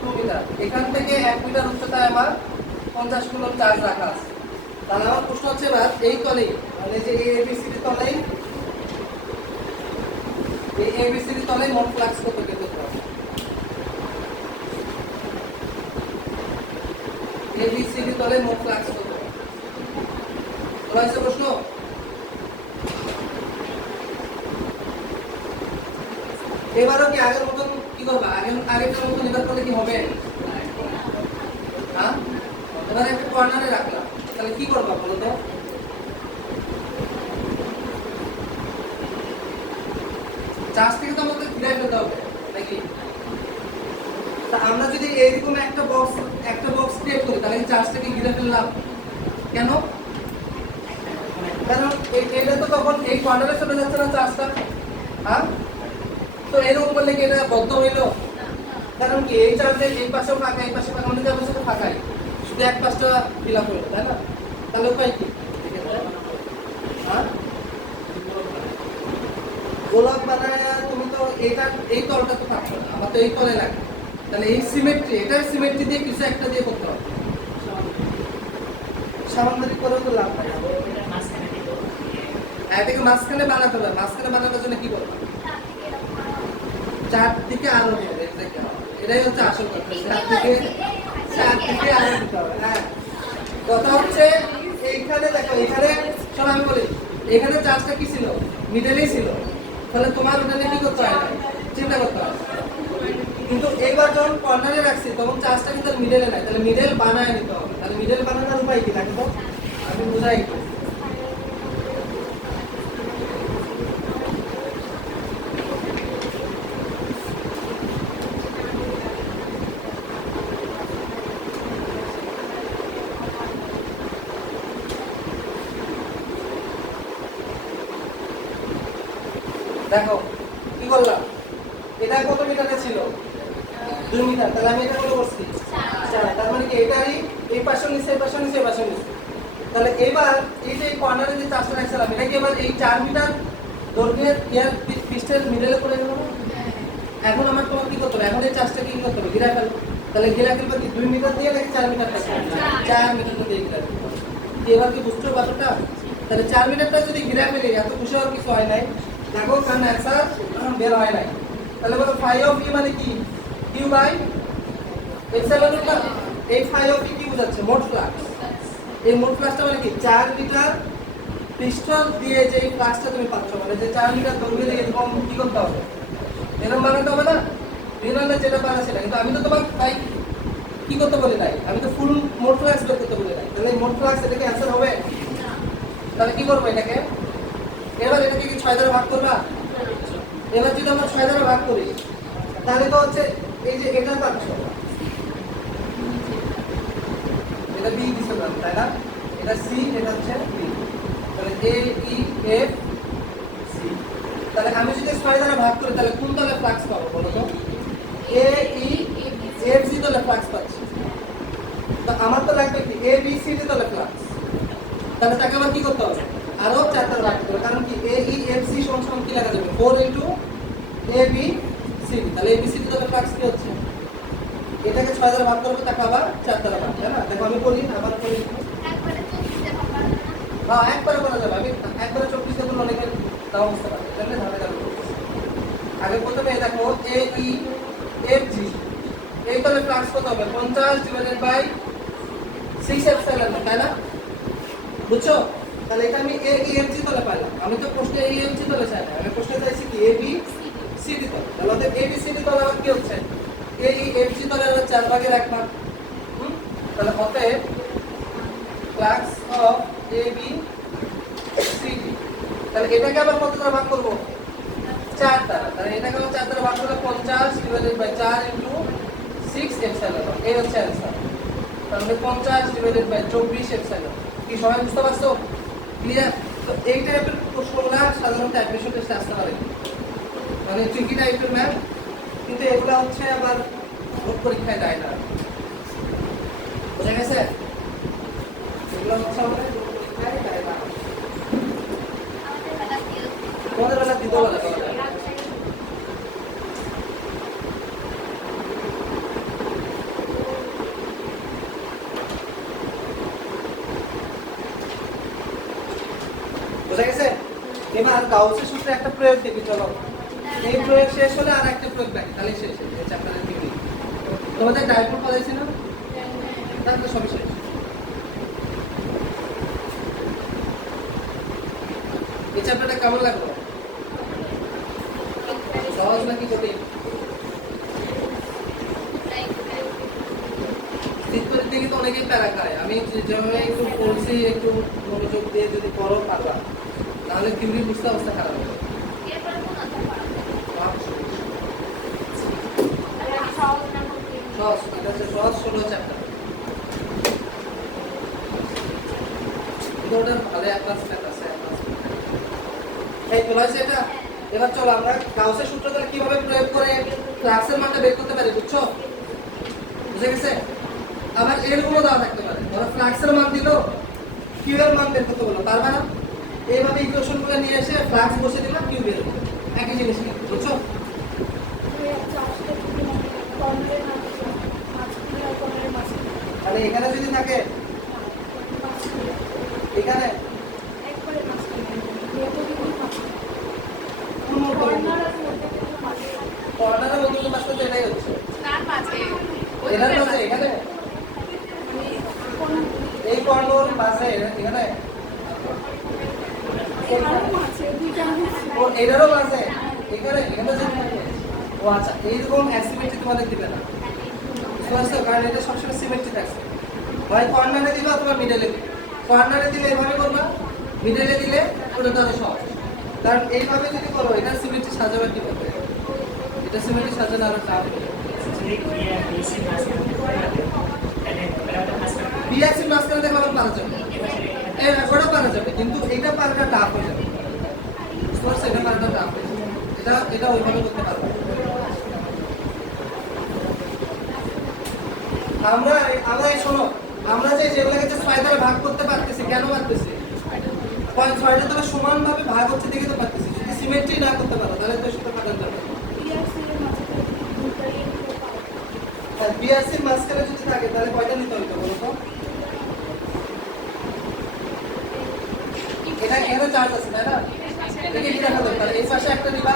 2 মিটার। এখান থেকে 1 মিটার উচ্চতায় আমার 50 কুলম্ব চার্জ রাখা আছে। তাহলে আমার প্রশ্ন হচ্ছে এবার এই তলেই, মানে যে এবিসিডি তলেই, এই এবিসিডি তলেই মোট ফ্লাক্স কত বের করতে হবে? এবিসিডি তলে মোট ফ্লাক্স কত? তোলা হয়েছে প্রশ্ন? এবারও কি আগের মতন কি করবে? আগেরটার মতন এবার করলে কি হবে? হ্যাঁ, এবার একটা কর্নারে রাখলাম, তাহলে কি করবা বলো তো? চার্জ থেকে তো আমাদের ফিরাই ফেলতে হবে নাকি? তা আমরা যদি এইরকম একটা বক্স ক্রিয়েট করি, তাহলে চার্জটাকে ঘিরে ফেললাম কেন? কারণ এটা তো তখন এই কর্নারে চলে যাচ্ছে না চার্জটা। হ্যাঁ, তো এরকম করলে কি এটা বদ্ধ হইলো? কারণ কি এই চার্জের এই পাশেও ফাঁকা, এই পাশে ফাঁকা, মানে যাবো সেটা ফাঁকাই, শুধু এক পাশটা ফিল আপ হইলো, তাই না? তাহলে উপায় কি? হ্যাঁ, গোলাপ বানায় তুমি তো এটা, এই তলটা তো থাকবে না, আমার তো এই তলে লাগবে। তাহলে এই সিমেট্রি, এটার সিমেট্রি দিয়ে কিছু একটা দিয়ে করতে হবে। সামান্তরিক করেও তো লাভ নাই। এটাকে মাঝখানে বানাতে হবে। মাঝখানে বানানোর জন্য কি করবে? চারদিকে আলো দেবে। এটাই হচ্ছে আসল কথা, চারদিকে আলো দিতে হবে। হ্যাঁ, কথা হচ্ছে এইখানে দেখো, এখানে চলো আমি বলি, এখানে চার্জটা কি ছিল? মিডলেই ছিল। তাহলে তোমার ওখানে কি করতে হয় না, চিন্তা করতে হয়। কিন্তু এইবার যখন কর্নারে রাখছি তখন চার্জটা কিন্তু মিডলে নাই, তাহলে মিডল বানায় নিতে হবে। তাহলে মিডল বানানোর উপায় কি লাগবে? আমি বুঝাই। দেখো কি করলাম, এটা কত মিটারে ছিল? 2 মিটার, তাহলে আমি এটা কত করছি 4, তার মানে কি এটারই এই পাশে নিচে এই পাশে নিচে এই পাশে নিচে। তাহলে এবার এই যে কর্নারে যে চাষটা রাখছিলাম এটা কি এবার এই 4 মিটার দৈর্ঘ্যের ইয়ার পিস্টের মিডলে করে গেল। এখন আমার তোমার কি করতে হবে, এখন এই চাষটা কি করতে হবে, ঘিরা ফেলবো। তাহলে ঘিরা ফেলবো কি 2 মিটার দিয়ে নাকি 4 মিটার থাকবে, 4 মিটার দিয়ে ঘিরা ফেলবো। এবার কি বুঝছো ব্যাপারটা? তাহলে 4 মিটারটা যদি ঘিরা ফেলি এত খুশি হওয়ার কিছু হয় নাই, দেখো কারণ অ্যান্সার এখন বের হয় নাই। তাহলে বলো ফাই অফ ই মানে কি, কিউ বাই এপসাইলন নট না। এই ফাই অফ ই কি বোঝাচ্ছে, মোট ফ্লাক্স। এই মোট ফ্লাক্সটা মানে কি 4 মিটার পিস্টন দিয়ে যে ফ্লাক্সটা তুমি পাচ্ছ, মানে যে 4 মিটার দৈর্ঘ্য দিয়ে এরকম কি করতে হবে, এরকম বানাতে হবে না, রিনালে যেটা বানা সেটা। কিন্তু আমি তো তোমার ভাই কি করতে বলি নাই, আমি তো ফুল মোট ফ্লাক্স বের করতে বলি নাই। তাহলে মোট ফ্লাক্স এটাকে অ্যান্সার হবে। তাহলে কি করবো এটাকে, এবার এটাকে কি 6 দ্বারা ভাগ করবা। এবার যদি আমরা 6 দ্বারা ভাগ করি তাহলে তো হচ্ছে এই যে এটা পাচ্ছ, এটা বি দিছে না, তাই না, এটা সি, এটা হচ্ছে বি, তাহলে এ ই এফ সি। তাহলে আমি যদি 6 দ্বারা ভাগ করি তাহলে কোন তলে ফ্লাক্স পাবো বলো তো, এ ই এফ সি তলে ফ্লাক্স পাচ্ছি। তো আমার তো লাগবে কি এ বি সি তলে ফ্লাক্স। তাহলে তাকে আবার কি করতে হবে, আরো 4 দ্বারা ভাগ করতে হবে, কারণ কি এ ই এফ সি সমান কি লেখা যাবে 4 ইনটু এ বি সি। তাহলে এ বি সি তলে ফ্লাক্স কি হচ্ছে, এটাকে 6 দ্বারা ভাগ করবো, তাকে আবার 4 দ্বারা ভাগ, তাই না। দেখো আমি করি, আবার করি, হ্যাঁ একবারে করা যাবে। আমি একবারে 24 দিয়ে করলে অনেকে দাও বুঝতে পারবে, তাহলে ধাপে ধাপে করবো। আগে প্রথমে দেখো এ ই এফ জি, এই তলে ফ্লাক্স কত হবে 50 ডিভাইডেড বাই 6 এপসাইলন, তাই না, বুঝছো। তাহলে এটা আমি এ ই এফ জি তলে পাইলাম। আমি তো প্রশ্নে এ ই এফ জি তলে চাই না, আমি প্রশ্নে চাইছি কি এ বি সি ডি তলে। তাহলে আমাদের এ বি সি ডি তলে আবার কি হচ্ছে, এ ই এফ জি তলে 4 ভাগের 1 ভাগ। তাহলে অতএব flux of A B C D, তাহলে এটাকে আবার কত দ্বারা ভাগ করবো 4 দ্বারা। তাহলে এটাকে আবার 4 দ্বারা ভাগ করলে 50 ডিভাইডেড বাই 4 ইনটু 6 এপসাইলন, এই হচ্ছে অ্যানসার। তাহলে 50 ডিভাইডেড বাই 24 এপসাইলন। কি সবাই বুঝতে পারছো, ক্লিয়ার? তো এই টাইপের প্রশ্নগুলো সাধারণত অ্যাডমিশন টেস্টে আসতে পারে, মানে ট্রিকি টাইপের ম্যাথ, কিন্তু এগুলো হচ্ছে আবার বোর্ড পরীক্ষায় দেয় না, বুঝা গেছে। এগুলো হচ্ছে আমাদের বোর্ড পরীক্ষায় দেয় না, তোমাদের বেলা দিতে বলে। বুঝা গেছে। এবার গাউসের সূত্রে একটা প্রয়োগ দেখি, চলো এই প্রয়োগ শেষ হলে আর একটা প্রয়োগ বাকি, তাহলে শেষ এই চ্যাপ্টারের থিওরি। তোমাদের ডায়াগ্রাম পড়াইছি না, তাহলে তো সবই শেষ। এই চ্যাপ্টারটা কেমন লাগলো, সহজ নাকি কঠিন? চিত্রের দিকে তো অনেকেই প্যারা খায়। আমি যেভাবে একটু পড়ছি, একটু মনোযোগ দিয়ে যদি পড়ো পারবা, তাহলে থিওরি বুঝতে অবস্থা খারাপ হবে। সহজ, এটা হচ্ছে সহজ 16 চ্যাপ্টার। ওটার ভালো অ্যাডভান্স ম্যাথ আছে, এই তো হয়েছে এটা। এবার চলো আমরা গাউসের সূত্র তাহলে কিভাবে প্রয়োগ করে ফ্লাক্সের মানটা বের করতে পারি, বুঝছো, বুঝে গেছে। আবার এরকমও দেওয়া থাকতে পারে, ধরো ফ্লাক্সের মান দিল, কিউ এর মান বের করতে বলো, পারবে না। এইভাবে ইকুয়েশনগুলো নিয়ে এসে ফ্লাক্স বসে দিলাম, কিউ বের হবে, একই জিনিস কিন্তু, বুঝছো। তাহলে এখানে যদি থাকে, এখানে কর্নারের মধ্যে তো মাঝখানে এটাই হচ্ছে, এটার মাঝে এখানে এই কর্নার মাঝে এখানে ও এটারও মাঝে এখানে এখানে যে ও আচ্ছা, এইরকম অ্যাসিমেট্রি তোমাদের দিবে না, বুঝতে পারছো, কারণ এটা সবসময় সিমেট্রি থাকছে। হয় কর্নারে দিবা অথবা মিডলে দিবে। কর্নারে দিলে এভাবে করবা, মিডলে দিলে ওটা তো আরো সহজ, কারণ এইভাবে যদি করো এটা সিমেট্রি সাজাবে কি করবে, এটা সিমেট্রি সাজানো আরো চাপ হবে। বিএক্সি মাঝখানে দেখো আবার পারা যাবে, এই ওটা পারা যাবে, কিন্তু এটা পারাটা টাফ হয়ে যাবে, বুঝতে পারছো, এটা পারাটা টাফ হয়ে যাবে, এটা ওইভাবে করতে পারবে। আমরা আমরা এই শোনো, আমরা যে যেগুলোকে যে 6 দ্বারা ভাগ করতে পারতেছি, কেন পারতেছি? 6টা দ্বারা সমানভাবে ভাগ হচ্ছে দেখে তো পারতেছি। যদি সিমেট্রি না করতে পারো তাহলে তো সেটা পাঠান যাবে। আর বিআরসির মাঝখানে যদি থাকে তাহলে কয়টা নিতে হইতো বলো তো? এটা এখানে চার্জ আছে তাই না? এটাকে কি দেখা দরকার? এই পাশে একটা নিবা,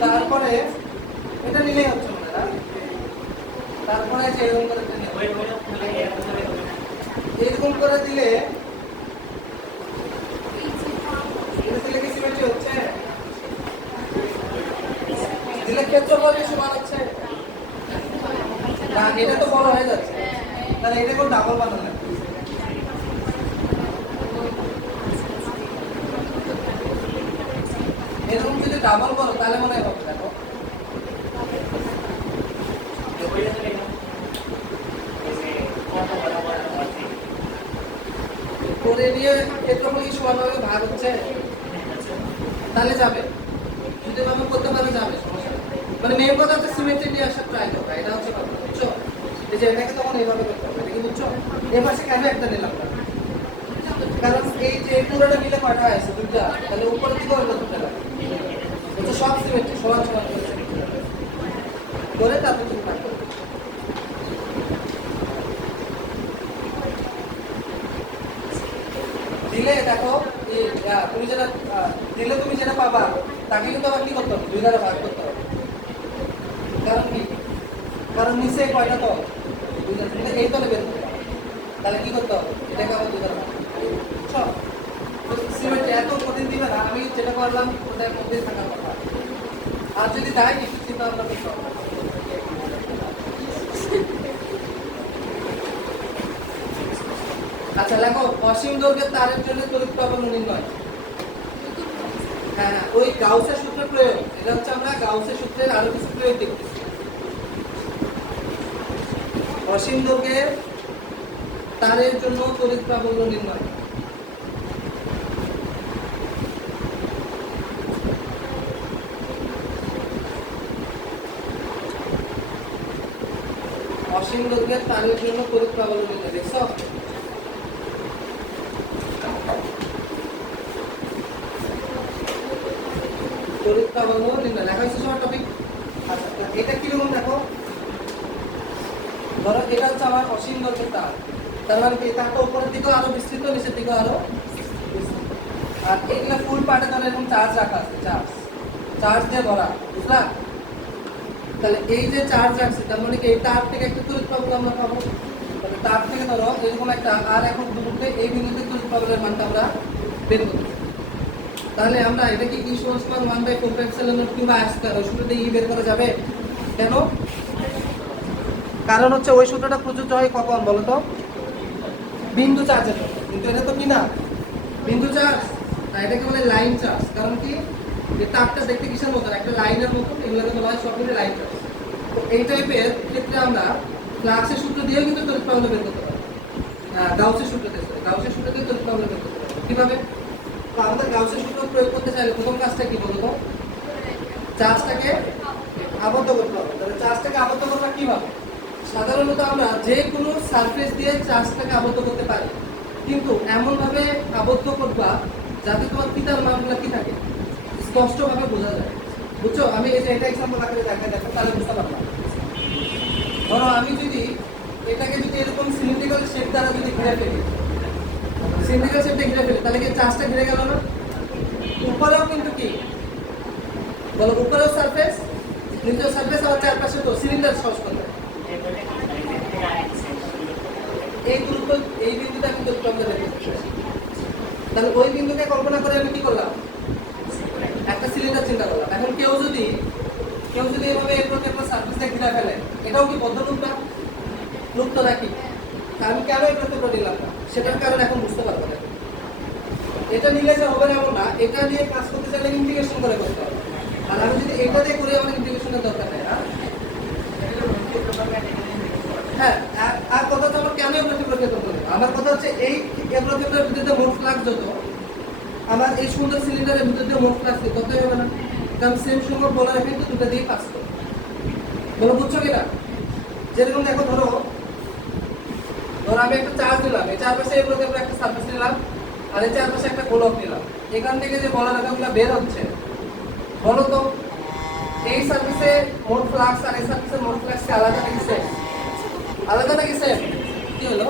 তারপরে এটা নিলেই হচ্ছে মনে হয় না? তারপরে যে এরকম করে দিলে, এরকম করে দিলে এটা দিলে কি সিমেট্রি হচ্ছে? দিলে ক্ষেত্রফল কি সমান হচ্ছে? না, এটা তো বড় হয়ে যাচ্ছে। তাহলে এটা কোন ডাবল বানানো লাগবে। এরকম যদি ডাবল করো তাহলে মনে হবে দেখো করে নিয়ে ক্ষেত্রফল কি সমানভাবে ভাগ হচ্ছে তাহলে যাবে। যদি ভাবে করতে পারো যাবে, সমস্যা নেই। মানে মেন কথা হচ্ছে সিমেট্রি নিয়ে আসার ট্রাই করবে, এটা হচ্ছে কথা, বুঝছো? এই যে এটাকে তখন এইভাবে করতে হবে, এটা কি বুঝছো? এর পাশে কেন একটা নিলাম না? কারণ এই যে পুরোটা মিলে কয়টা আছে? দুইটা। তাহলে উপরের দিকে অন্য দুটো লাগবে। এটা সব সিমেট্রি সমান সমান করে সিমেট্রি করে তারপর তুমি ভাগ করবে। দিলে দেখো তুমি যেটা দিলে তুমি যেটা পাবা তাকে কিন্তু আবার কি করতে হবে? 2 দ্বারা ভাগ করতে হবে। কারণ কি? কারণ নিচে কয়টা তল? 2 দ্বারা। তুমি এই তলে বের করতে হবে, তাহলে কি করতে হবে? এটাকে আবার 2 দ্বারা ভাগ করতে হবে। সব সিমেন্ট এত কঠিন দিবে না, আমি যেটা করলাম ওটার মধ্যেই থাকার কথা। আর যদি দেয় একটু চিন্তা ভাবনা করতে হবে। আচ্ছা লেখো, অসীম দৈর্ঘ্যের তারের জন্য তড়িৎ প্রবাহ নির্ণয়। হ্যাঁ, ওই গাউসের সূত্রের প্রয়োগ। এটা হচ্ছে আমরা গাউসের সূত্রের আরো কিছু প্রয়োগ দেখতেছি। অসীম দৈর্ঘ্যের তারের জন্য তড়িৎ প্রাবল্য নির্ণয়। অসীম দৈর্ঘ্যের তারের জন্য তড়িৎ প্রাবল্য নির্ণয়, দেখছো? তড়িৎ প্রাবল্য নির্ণয় লেখা হয়েছে সবার টপিক। আচ্ছা, এটা কিরকম দেখো, ধরো এটা হচ্ছে আমার অসীম দৈর্ঘ্যের তার, তার মানে কি তারটা উপরের দিকেও আরো বিস্তৃত, নিচের দিকেও আরো বিস্তৃত। আর এইগুলা ফুল পার্টে ধরো এরকম চার্জ রাখা আছে, চার্জ দিয়ে ভরা, বুঝলা? তাহলে এই যে চার্জ রাখছে তার মানে কি এই তার থেকে একটা তড়িৎ প্রবাহ আমরা পাবো। তাহলে তার থেকে ধরো এরকম একটা, আর এখন বিন্দুতে এই বিন্দুতে তড়িৎ প্রবাহের মানটা আমরা বের করতে। তাহলে আমরা এটা কি E=1/4 কিংবা r² সূত্রতে E বের করা যাবে? কেন? কারণ হচ্ছে ওই সূত্রটা প্রযোজ্য হয় কখন বলো তো? বিন্দু চার্জের জন্য। কিন্তু এটা তো কি না বিন্দু চার্জ, না এটাকে বলে লাইন চার্জ। কারণ কি এই তারটা দেখতে কিসের মতো? একটা লাইনের মতো, এগুলোকে বলা হয় সবগুলো লাইন চার্জ। তো এই টাইপের ক্ষেত্রে আমরা ফ্লাক্সের সূত্র দিয়েও কিন্তু তড়িৎ প্রবাহ বের করতে পারি। গাউসের সূত্র দিয়ে তড়িৎ প্রবাহ বের করতে পারি। কিভাবে? তো আমাদের গাউসের সূত্র প্রয়োগ করতে চাইলে প্রথম কাজটা কি বলতো? চার্জটাকে আবদ্ধ করতে হবে। তাহলে চার্জটাকে আবদ্ধ করবা কিভাবে? সাধারণত আমরা যে কোনো সারফেস দিয়ে চার্জটাকে আবদ্ধ করতে পারি, কিন্তু এমন ভাবে আবদ্ধ করবা যাতে তোমার পিতার মানগুলো কি থাকে স্পষ্টভাবে বোঝা যায়, বুঝছো? আমি এই যে এটা এক্সাম্পল আকারে দেখাই, দেখো তাহলে বুঝতে পারলাম। ধরো আমি যদি এটাকে যদি এরকম সিলিন্ড্রিক্যাল শেপ দ্বারা যদি ঘিরে ফেলি, সিলিন্ড্রিক্যাল শেপটা ঘিরে ফেলি, তাহলে কি চার্জটা ঘিরে গেল না? উপরেও কিন্তু কি বলো, উপরেও সারফেস, নিচেও সারফেস, আবার চারপাশে তো সিলিন্ডার সহজ করবে। এই দূরত্ব, এই বিন্দুটা কিন্তু আমরা দেখতে। তাহলে ওই বিন্দুকে কল্পনা করে আমি কি করলাম? একটা সিলিন্ডার চিন্তা করলাম। এখন কেউ যদি এভাবে এর প্রতি একটা সারফেসে ঘিরে ফেলে, এটাও কি বদ্ধ লুপ না? লুপ তো নাকি? আমি কেন এটা তো নিলাম না, সেটার কারণ এখন বুঝতে পারবো না। এটা নিলে যে হবে না এমন না, এটা নিয়ে কাজ করতে চাইলে ইন্টিগ্রেশন করে করতে হবে। আর আমি যদি এটা দিয়ে করে আমার ইন্টিগ্রেশনের দরকার নেই। হ্যাঁ, আর কথা হচ্ছে আমার কেন প্রতিক্রিয়া করতে হবে? আমার কথা হচ্ছে এই প্রতিক্রিয়ার ভিতরে মোট ফ্লাক্স যত, আমার এই সুন্দর সিলিন্ডারের ভিতরে মোট ফ্লাক্স ততই হবে না। কারণ সেম সংখ্যক বলা রাখে তো দুটো দিয়ে পাস করে, বলো বুঝছো কিনা? যেরকম দেখো ধরো আমি একটা চার্জ দিলাম, এই চারপাশে এর মধ্যে আমরা একটা সারফেস নিলাম, আর এই চারপাশে একটা গোলক নিলাম। এখান থেকে যে বলরেখাগুলো বের হচ্ছে, বলো তো এই সারফেসে মোট ফ্লাক্স আর এই সারফেসে মোট ফ্লাক্স কি আলাদা নাকি সেম? আলাদা নাকি সেম? কি হলো?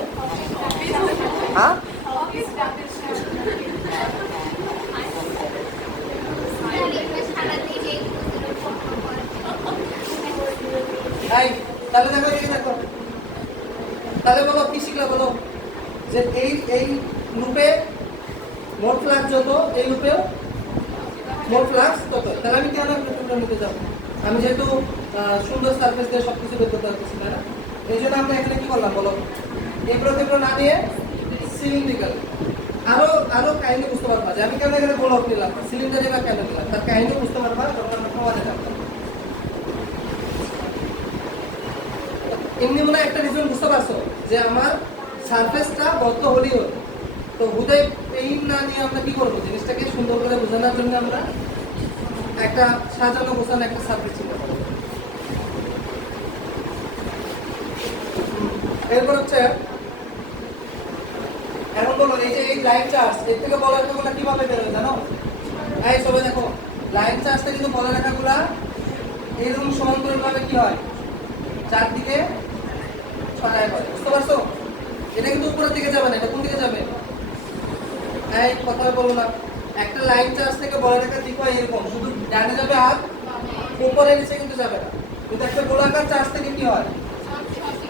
হ্যাঁ, এই তাহলে দেখো এই দেখো, তাহলে বলো কি শিখলা বলো, যে এই লুপে মোট ফ্লাক্স যত, এই লুপেও মোট ফ্লাক্স তত। তাহলে আমি কেন প্রতিক্রিয়া নিতে যাব? আমি যেহেতু সুন্দর সারফেস দিয়ে সবকিছু বের করতে পারতেছি, তাই না? এই জন্য আমরা এখানে কি করলাম বলো, এই প্রতিক্রিয়া না নিয়ে সিলিন্ড্রিক্যাল। আরো কাহিনী বুঝতে পারবা যে আমি কেন এখানে গোলক নিলাম, সিলিন্ডারে বা কেন নিলাম, তার কাহিনী বুঝতে পারবা যখন আমরা প্রমাণে যাবো। এমনি মনে একটা রিজন বুঝতে পারছো যে আমার সারফেসটা বদ্ধ হলেই হলো। তো হুদাই পেইন না নিয়ে আমরা কি করবো, জিনিসটাকে সুন্দর করে বোঝানোর জন্য আমরা একটা সাজানো গোছানো একটা সারফেস চিন্তা করবো। এরপর হচ্ছে এখন বলো, এই যে এই লাইন চার্জ এর থেকে বলরেখাগুলো কিভাবে বের হয় জানো? এই সবাই দেখো, লাইন চার্জ থেকে কিন্তু বলরেখাগুলো এরকম সমান্তরালভাবে কি হয়, চারদিকে ছড়ায় পড়ে। বুঝতে পারছো? এটা কিন্তু উপরের দিকে যাবে না, এটা কোন দিকে যাবে? এই কথা বলবো না, একটা লাইন চার্জ থেকে বলরেখার দিক হয় এরকম, শুধু ডানে যাবে আর উপরে নিচে কিন্তু যাবে না। কিন্তু একটা গোলাকার চার্জ থেকে কি হয়,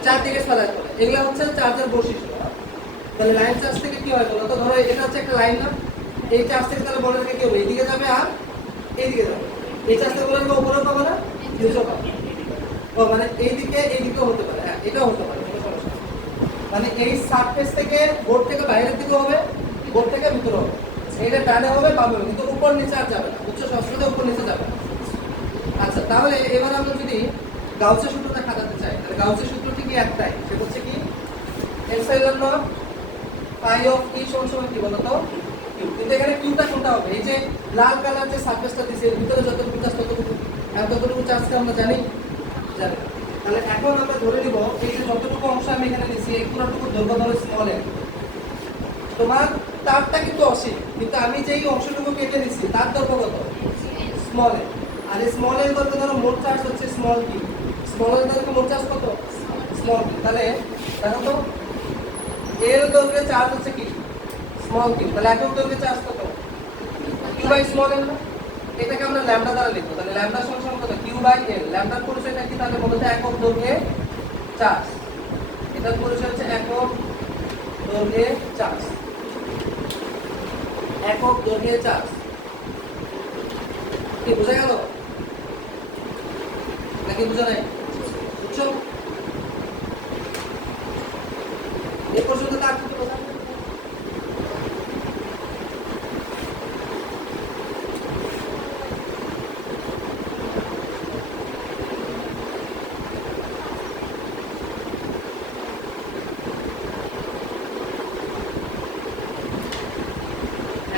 চারদিকে ছড়ায় পড়ে। এগুলো হচ্ছে চার্জের বৈশিষ্ট্য। তাহলে লাইন চার্জ থেকে কি হয় বলো তো, ধরো এটা হচ্ছে একটা লাইন না, এই চার্জ থেকে তাহলে বলরেখা কি হবে, এইদিকে যাবে আর এইদিকে যাবে। এই চার্জ থেকে বলরেখা উপরেও পাবে না, নিচেও পাবে। ও মানে এইদিকেও হতে পারে, হ্যাঁ এটাও হতে পারে, কোনো সমস্যা নেই। মানে এই সারফেস থেকে বোর্ড থেকে বাইরের দিকে হবে, বোর্ড থেকে ভিতরে হবে, এইটা ডানে হবে বামে হবে, কিন্তু উপর নিচে আর যাবে না, উচ্চ সবসময় উপর নিচে যাবে না। আচ্ছা, তাহলে এবার আমরা যদি গাউসের সূত্রটা খাটাতে চাই, তাহলে গাউসের সূত্র ঠিক একটাই, সেটা হচ্ছে কি epsilon not pi of e সমান কি বলতো কিউ। কিন্তু এখানে কিউটা কোনটা হবে, এই যে লাল কালার যে সারফেসটা দিয়েছে এর ভিতরে যতটুকু চার্জ ততটুকু চার্জকে আমরা জানি। তাহলে এখন আমরা ধরে নিব এই যে যতটুকু অংশ আমি এখানে নিছি এই পুরোটুকু দৈর্ঘ্য ধরে স্মল এ, তোমার তারটা কিন্তু অসীম, কিন্তু আমি যেই অংশটুকু কেটে নিছি তার দৈর্ঘ্য কত, স্মল এ। আর এই স্মল এর দৈর্ঘ্য ধরো মোট চার্জ হচ্ছে স্মল কিউ, স্মল এর দৈর্ঘ্য মোট চার্জ কত, স্মল কিউ। তাহলে দেখো তো এর দৈর্ঘ্যে চার্জ হচ্ছে কি, স্মল কিউ। তাহলে একক দৈর্ঘ্যে চার্জ কত, কিউ বাই স্মল এল। এটাকে আমরা ল্যামডা দ্বারা লিখবো। তাহলে ল্যামডা সমান কত, কিউ বাই এল। ল্যামডার পরিচয়টা কি, তাহলে বলতে একক দৈর্ঘ্যে চার্জ। এটার পরিচয় হচ্ছে একক দৈর্ঘ্যে চার্জ, একক দৈর্ঘ্যে চার্জ। কি বোঝা গেল নাকি বোঝা নাই? বুঝছো? এই পর্যন্ত কার কি বোঝা?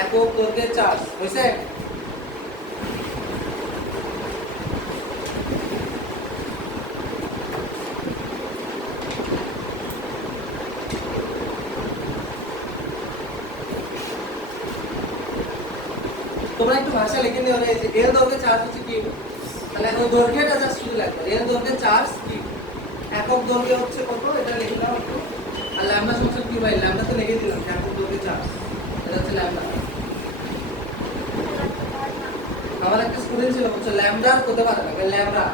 একক দৈর্ঘ্যে চার্জ হয়েছে? তোমরা একটু ভাষা লিখে নিও, এই যে এল দৈর্ঘ্যে চার্জ হচ্ছে কি, তাহলে এখন দৈর্ঘ্যটা জাস্ট শুধু লাগবে, এল দৈর্ঘ্যে চার্জ কি, একক দৈর্ঘ্য হচ্ছে কত এটা লিখে নাও একটু। আর ল্যামডা সমান কি বাই ল্যামডা তো লিখে দিলাম, একক দৈর্ঘ্যে চার্জ এটা হচ্ছে ল্যামডা। আমার একটা স্টুডেন্ট ছিল বলছে ল্যামডা হতে পারে না, ল্যামডা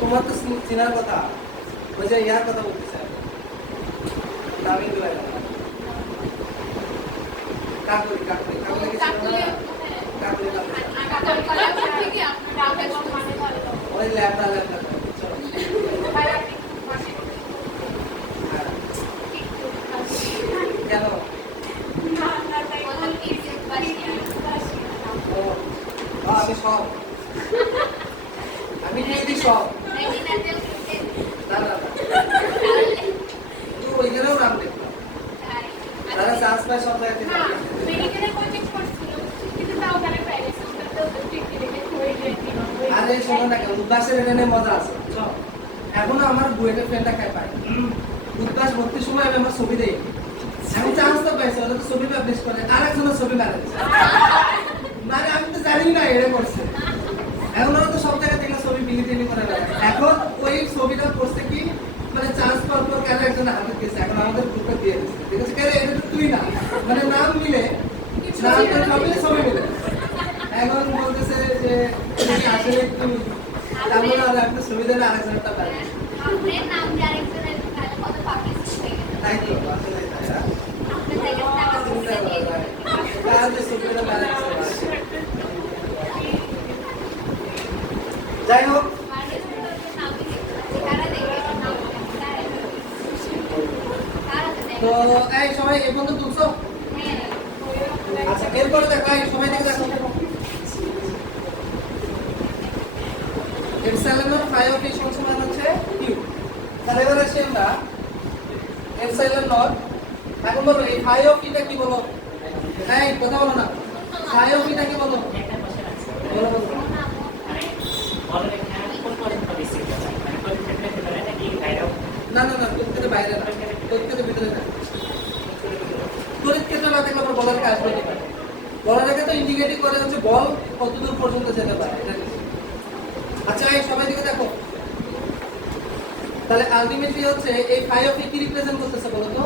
তোমার তো চিনার কথা, ওই যে ইয়ার কথা বলতেছে দামি দিলাই কাকুলি কাকুলি কাকুলি কাকুলি ওই ল্যামডা ল্যামডা কেন আমি সব আমি কি সব না না তুই ওইখানেও নাম দেখলাম তারা চান্স পায় সব জায়গায় আরে শোনো না কেন, উদ্দাসের এটা নিয়ে মজা আছে বুঝছো? এখনো আমার বুয়েটের ফ্রেন্ডটা খায় পায় উদ্দাস ভর্তির সময় আমি আমার ছবি দেই, আমি চান্স তো পাইছি, ওরা তো ছবি পাবলিশ করে, আর একজনের ছবি মারে দিছে। মানে আমি তো জানি না এটা করছে, এখন ওরা তো সব জায়গা থেকে ছবি বিলি করে বেড়ায়। এখন ওই ছবিটা করছে কি, মানে চান্স পাওয়ার পর কেন একজন হাতে দিয়েছে, এখন আমাদের গ্রুপে দিয়ে দিচ্ছে, ঠিক আছে? কেন এটা তো তুই না, মানে নাম মিলে নাম সবই ছবি মিলে। এখন বলতেছে যে তুমি আসলে তুমি, তারপরে আর একটা ছবি দেবে আরেকজনটা পারে, আপনার নাম দিয়ে আরেকজনের তাহলে কত পাবলিক হয়ে গেল। তাই তো আসলে তাই না? আপনার জায়গাটা আমার কাছে দিয়ে দিন। কার যে ছবিটা বানাচ্ছে। যাই হোক, তো এই সবাই এই পর্যন্ত তুলছো? আচ্ছা, এরপরে দেখো, এই সবাই দিকে দেখো। এপসাইলন ফাই অফ এই সমান হচ্ছে কিউ। তাহলে এবার আসি আমরা এপসাইলন নট। এখন বলো এই ফাই অফ এটা কি বলো? এই কথা বলো না, ফাই অফ এটা কি বলো? বলো বলো। না না না, তথ্যের বাইরে না, তথ্যের ভিতরে না। তড়িৎ ক্ষেত্র না থাকলে আমরা বলার কাজ করতে পারি। বলার আগে তো ইন্ডিকেটিং করে হচ্ছে বল কতদূর পর্যন্ত যেতে পারে এটা নিয়ে। আচ্ছা, এই সবাই দিকে দেখো। তাহলে আলটিমেটলি হচ্ছে এই ফাই অফ কি রিপ্রেজেন্ট করতেছে বলো তো?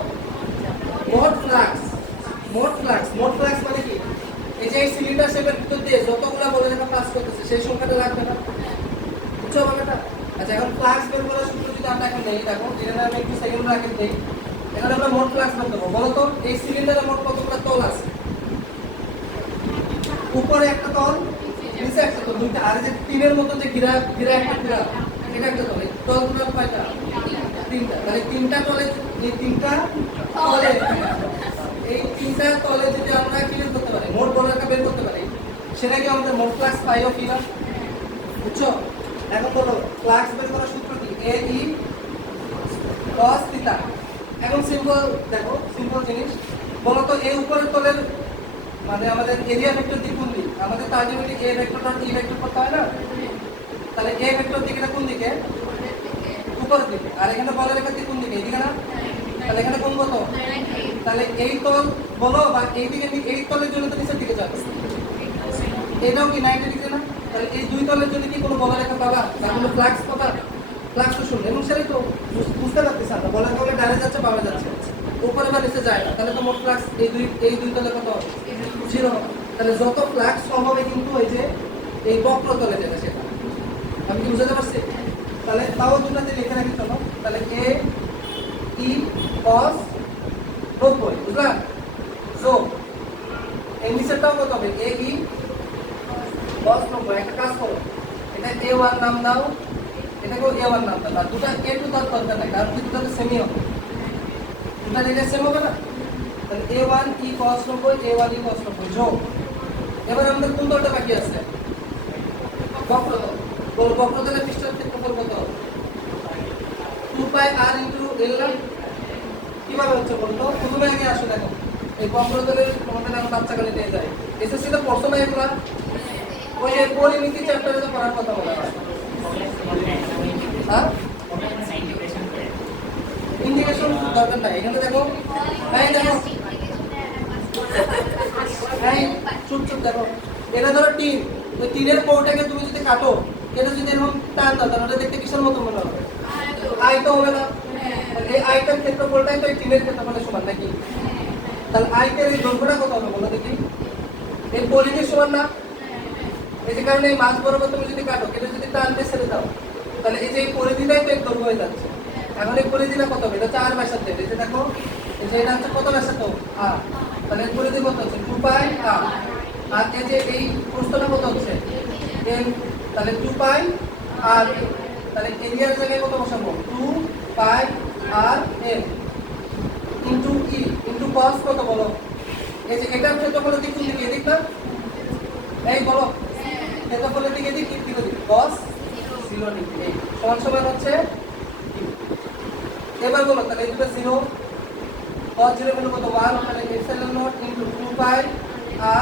মোট ফ্লাক্স। মোট ফ্লাক্স, মোট ফ্লাক্স মানে কি? এই যে এই সিলিন্ডার শেপের ভিতর দিয়ে যতগুলা বলে দেখা পাস করতেছে সেই সংখ্যাটা লাগবে না, বুঝছো ব্যাপারটা? আচ্ছা, এখন ফ্লাক্স বের করার সূত্র যদি আমরা এখন নেই, দেখো এখানে আমি একটু সেকেন্ড রাখি দেই। এখানে আমরা মোট ফ্লাক্স বের করব। বলো তো এই সিলিন্ডারে মোট কতগুলো তল আছে? উপরে একটা তল, নিচে একটা তল, দুইটা। আর যে তিনের মতো যে ঘিরা ঘিরা একটা ঘিরা, এটা একটা তল। তলগুলো কয়টা? তিনটা। তাহলে তিনটা তলে, এই তিনটা তলে, এই তিনটা তলে যদি আমরা কি বের করতে পারি, মোট বলটা বের করতে পারি, সেটা কি আমাদের মোট ফ্লাক্স পাই অফ না? বুঝছো? এখন বলো ফ্লাক্স বের করার সূত্র কি? এ ই cos থিটা। এখন সিম্পল দেখো, সিম্পল জিনিস। বলো তো এই উপরের তলের মানে আমাদের এরিয়া ভেক্টর দিক কোন দিক? আমাদের তো আলটিমেটলি এ ভেক্টরটা ই ভেক্টর করতে হয় না? তাহলে এ ভেক্টর দিকটা কোন দিকে? উপরের দিকে। আর এখানে বলের রেখার দিক কোন দিকে? এদিকে না? তাহলে এখানে কোন কত? তাহলে এই তল বলো বা এই দিকে, এই তলের জন্য তো নিচের দিকে যাবে, এটাও কি 90 ডিগ্রি না? তাহলে এই দুই তলের জন্য কি কোনো বলের রেখা পাবা? না কোনো ফ্লাক্স পাবা? ফ্লাক্স তো শূন্য। এবং সেটাই তো বুঝতে পারতেছি আমরা, বলের তলে ডানে যাচ্ছে বামে যাচ্ছে, উপরে বা নিচে যায় না। তাহলে তো মোট ফ্লাক্স এই দুই তলে কত? 0 হবে। তাহলে যত ফ্লাক্স কম হবে কিন্তু ওই যে এই বক্রতলে যেটা, সেটা আমি কি বুঝাতে পারছি? তাহলে তাও দুটাতে লিখে রাখি চলো। তাহলে এ ই cos 90, বুঝলা? যোগ এই নিচেরটাও কত হবে? এ ই cos 90। একটা কাজ করো, এটা a1 নাম দাও, এটাকেও a1 নাম দাও। আর দুটো a2 তার দরকার নাই, কারণ দুটোতে সেমই হবে, দুটো এটা সেম হবে না? তাহলে a1 ই cos 90, a1 ই cos 90 যোগ। এবার আমাদের কোন তলটা বাকি আছে? বক্রতল। বলো বক্রতলের পৃষ্ঠের ক্ষেত্রফল কত? 2 পাই r ইনটু l না? কিভাবে হচ্ছে বলতো? প্রথমে আগে আসো দেখো, এই বক্রতলের তোমাদের আমি বাচ্চাকালে নিয়ে যাই, এসএসসি তে পড়ছো না এগুলা? ওই যে পরিমিতি চ্যাপ্টারে তো পড়ার কথা বলা হয়। হ্যাঁ, ইন্টিগ্রেশন দরকার নাই। এখানে দেখো, এই দেখো, এই চুপ চুপ দেখো, এটা ধরো টিন, ওই টিনের কোটাকে তুমি যদি কাটো, এটা যদি এরকম টান দাও, তাহলে ওটা দেখতে কিসের মতো মনে হবে? আয়ত হবে না? এই আয়তের ক্ষেত্রফলটাই তো এই টিনের ক্ষেত্রফলের সমান নাকি? তাহলে আয়তের এই দৈর্ঘ্যটা কত হবে বলো দেখি? এই পরিধির সমান না? এই যে কারণে এই মাছ বরাবর তুমি যদি কাটো, এটা যদি টানতে ছেড়ে দাও, তাহলে এই যে এই পরিধিটাই তো এক দৈর্ঘ্য হয়ে যাচ্ছে। এখন এই পরিধিটা কত হবে? এটা 4 ব্যাসার্ধ। এই যে দেখো, এই যে এটা হচ্ছে কত ব্যাসার্ধ? r। তাহলে এর পরিধি কত হচ্ছে? 2 পাই r। আর এই যে এই প্রস্থটা কত হচ্ছে? l। তাহলে 2 পাই r। তাহলে এরিয়ার জায়গায় কত বসাবো? 2 পাই r l into e into cos কত বলো? এই যে এটার ক্ষেত্রফলের দিক কোন দিকে? এদিক না? এই বলো, ক্ষেত্রফলের দিকে এদিক কি দিকে? cos 0 degree. এই সমান সমান হচ্ছে q। এবার বলো তাহলে এই দুটো 0, cos 0 মানে কত? 1। তাহলে এপসাইলন নট ইনটু 2 পাই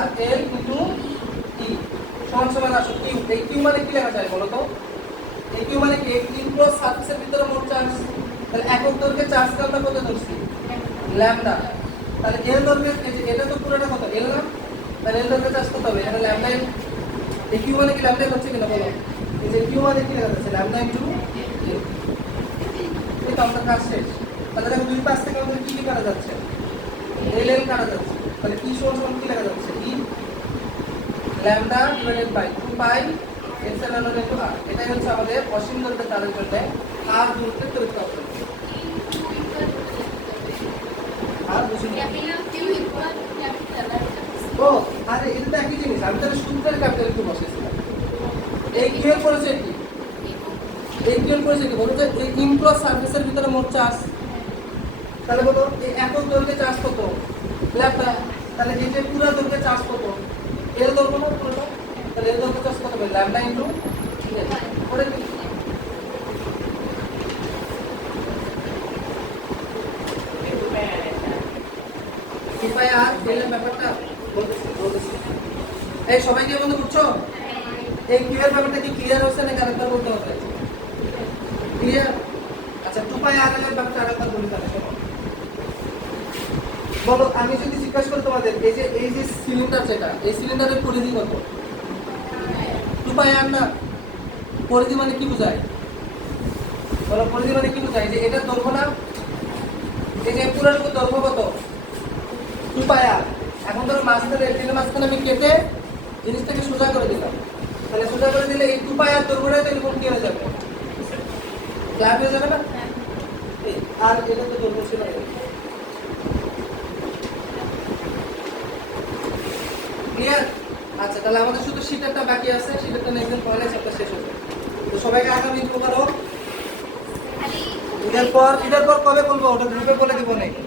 r l ইনটু e সমান সমান আসো কিউ। এই কিউ মানে কি লেখা যায় বলো তো? এই কিউ মানে কি? ইনক্লোজ সারফেসের ভিতরে মোট চার্জ। তাহলে একক দৈর্ঘ্যের চার্জকে আমরা কত ধরছি? ল্যামডা। তাহলে এল দৈর্ঘ্যের এই যে এটা তো পুরোটা কত? এল না? তাহলে এল দৈর্ঘ্যের চার্জ কত হবে? এটা ল্যামডা। এই কিউ মানে কি ল্যামডা হচ্ছে কিনা বলো? এই যে কিউ মানে কি লেখা যাচ্ছে? ল্যামডা ইনটু এল। এই তো আমরা কাজ শেষ। তাহলে দেখো দুই পাশ থেকে আমাদের কি কি কাটা যাচ্ছে? এল এল কাটা যাচ্ছে। তাহলে কি সমান সমান কি লেখা যাচ্ছে? E lambda divided by 2 pi epsilon naught into R. এটাই হচ্ছে আমাদের অসীম দৈর্ঘ্যের তারের জন্য আর দূরত্বের তড়িৎ প্রবাহ। আর বুঝি ও আরে এটা তো একই জিনিস। আমি তাহলে সূত্রের ক্যাপিটাল একটু বসেছিলাম। এই কিউ এর পরিচয় কি? এই কিউ এর পরিচয় কি বলো তো? এই ইনক্লোজ সারফেসের ভিতরে মোট চার্জ। তাহলে বলো এই একক দৈর্ঘ্যের চার্জ কত? ল্যামডা। তাহলে এই যে পুরো দৈর্ঘ্যের চার্জ কত? এল দৈর্ঘ্য না পুরোটা? তাহলে এল দৈর্ঘ্যের চার্জ কত হবে? ল্যামডা ইনটু এল। করে দিই। কিপাই আর এল এর ব্যাপারটা বলতেছি। এই সবাই কি বন্ধু বুঝছো? এই কিউ এর ব্যাপারটা কি ক্লিয়ার হচ্ছে নাকি আরেকবার বলতে হবে? ক্লিয়ার? আচ্ছা 2 পাই আর এর ব্যাপারটা আরেকবার বলি তাহলে শোনো। বলো আমি যদি জিজ্ঞাসা করি তোমাদের এই যে সিলিন্ডার যেটা, এই সিলিন্ডারের পরিধি কত? 2 পাই আর না? পরিধি মানে কি বোঝায়? বলো পরিধি মানে কি বোঝায়? যে এটা দৈর্ঘ্য না? এই যে পুরোটুকু দৈর্ঘ্য কত? 2 পাই আর। এখন ধরো মাঝখানে এর মাঝখানে আমি কেটে জিনিসটাকে সোজা করে দিলাম। তাহলে সোজা করে দিলে এই 2 পাই আর দৈর্ঘ্যটা তো এরকম কি হয়ে যাবে? ফ্ল্যাট হয়ে যাবে না? আর এটা তো দৈর্ঘ্য ছিল না। ক্লিয়ার? আচ্ছা তাহলে আমাদের শুধু শীটারটা বাকি আছে। শীটারটা নেক্সট পড়ালে চ্যাপ্টার শেষ হবে। তো সবাইকে আগামী ইনফো করো। ঈদের পর কবে বলবো? ওটা গ্রুপে বলে দিব নাকি?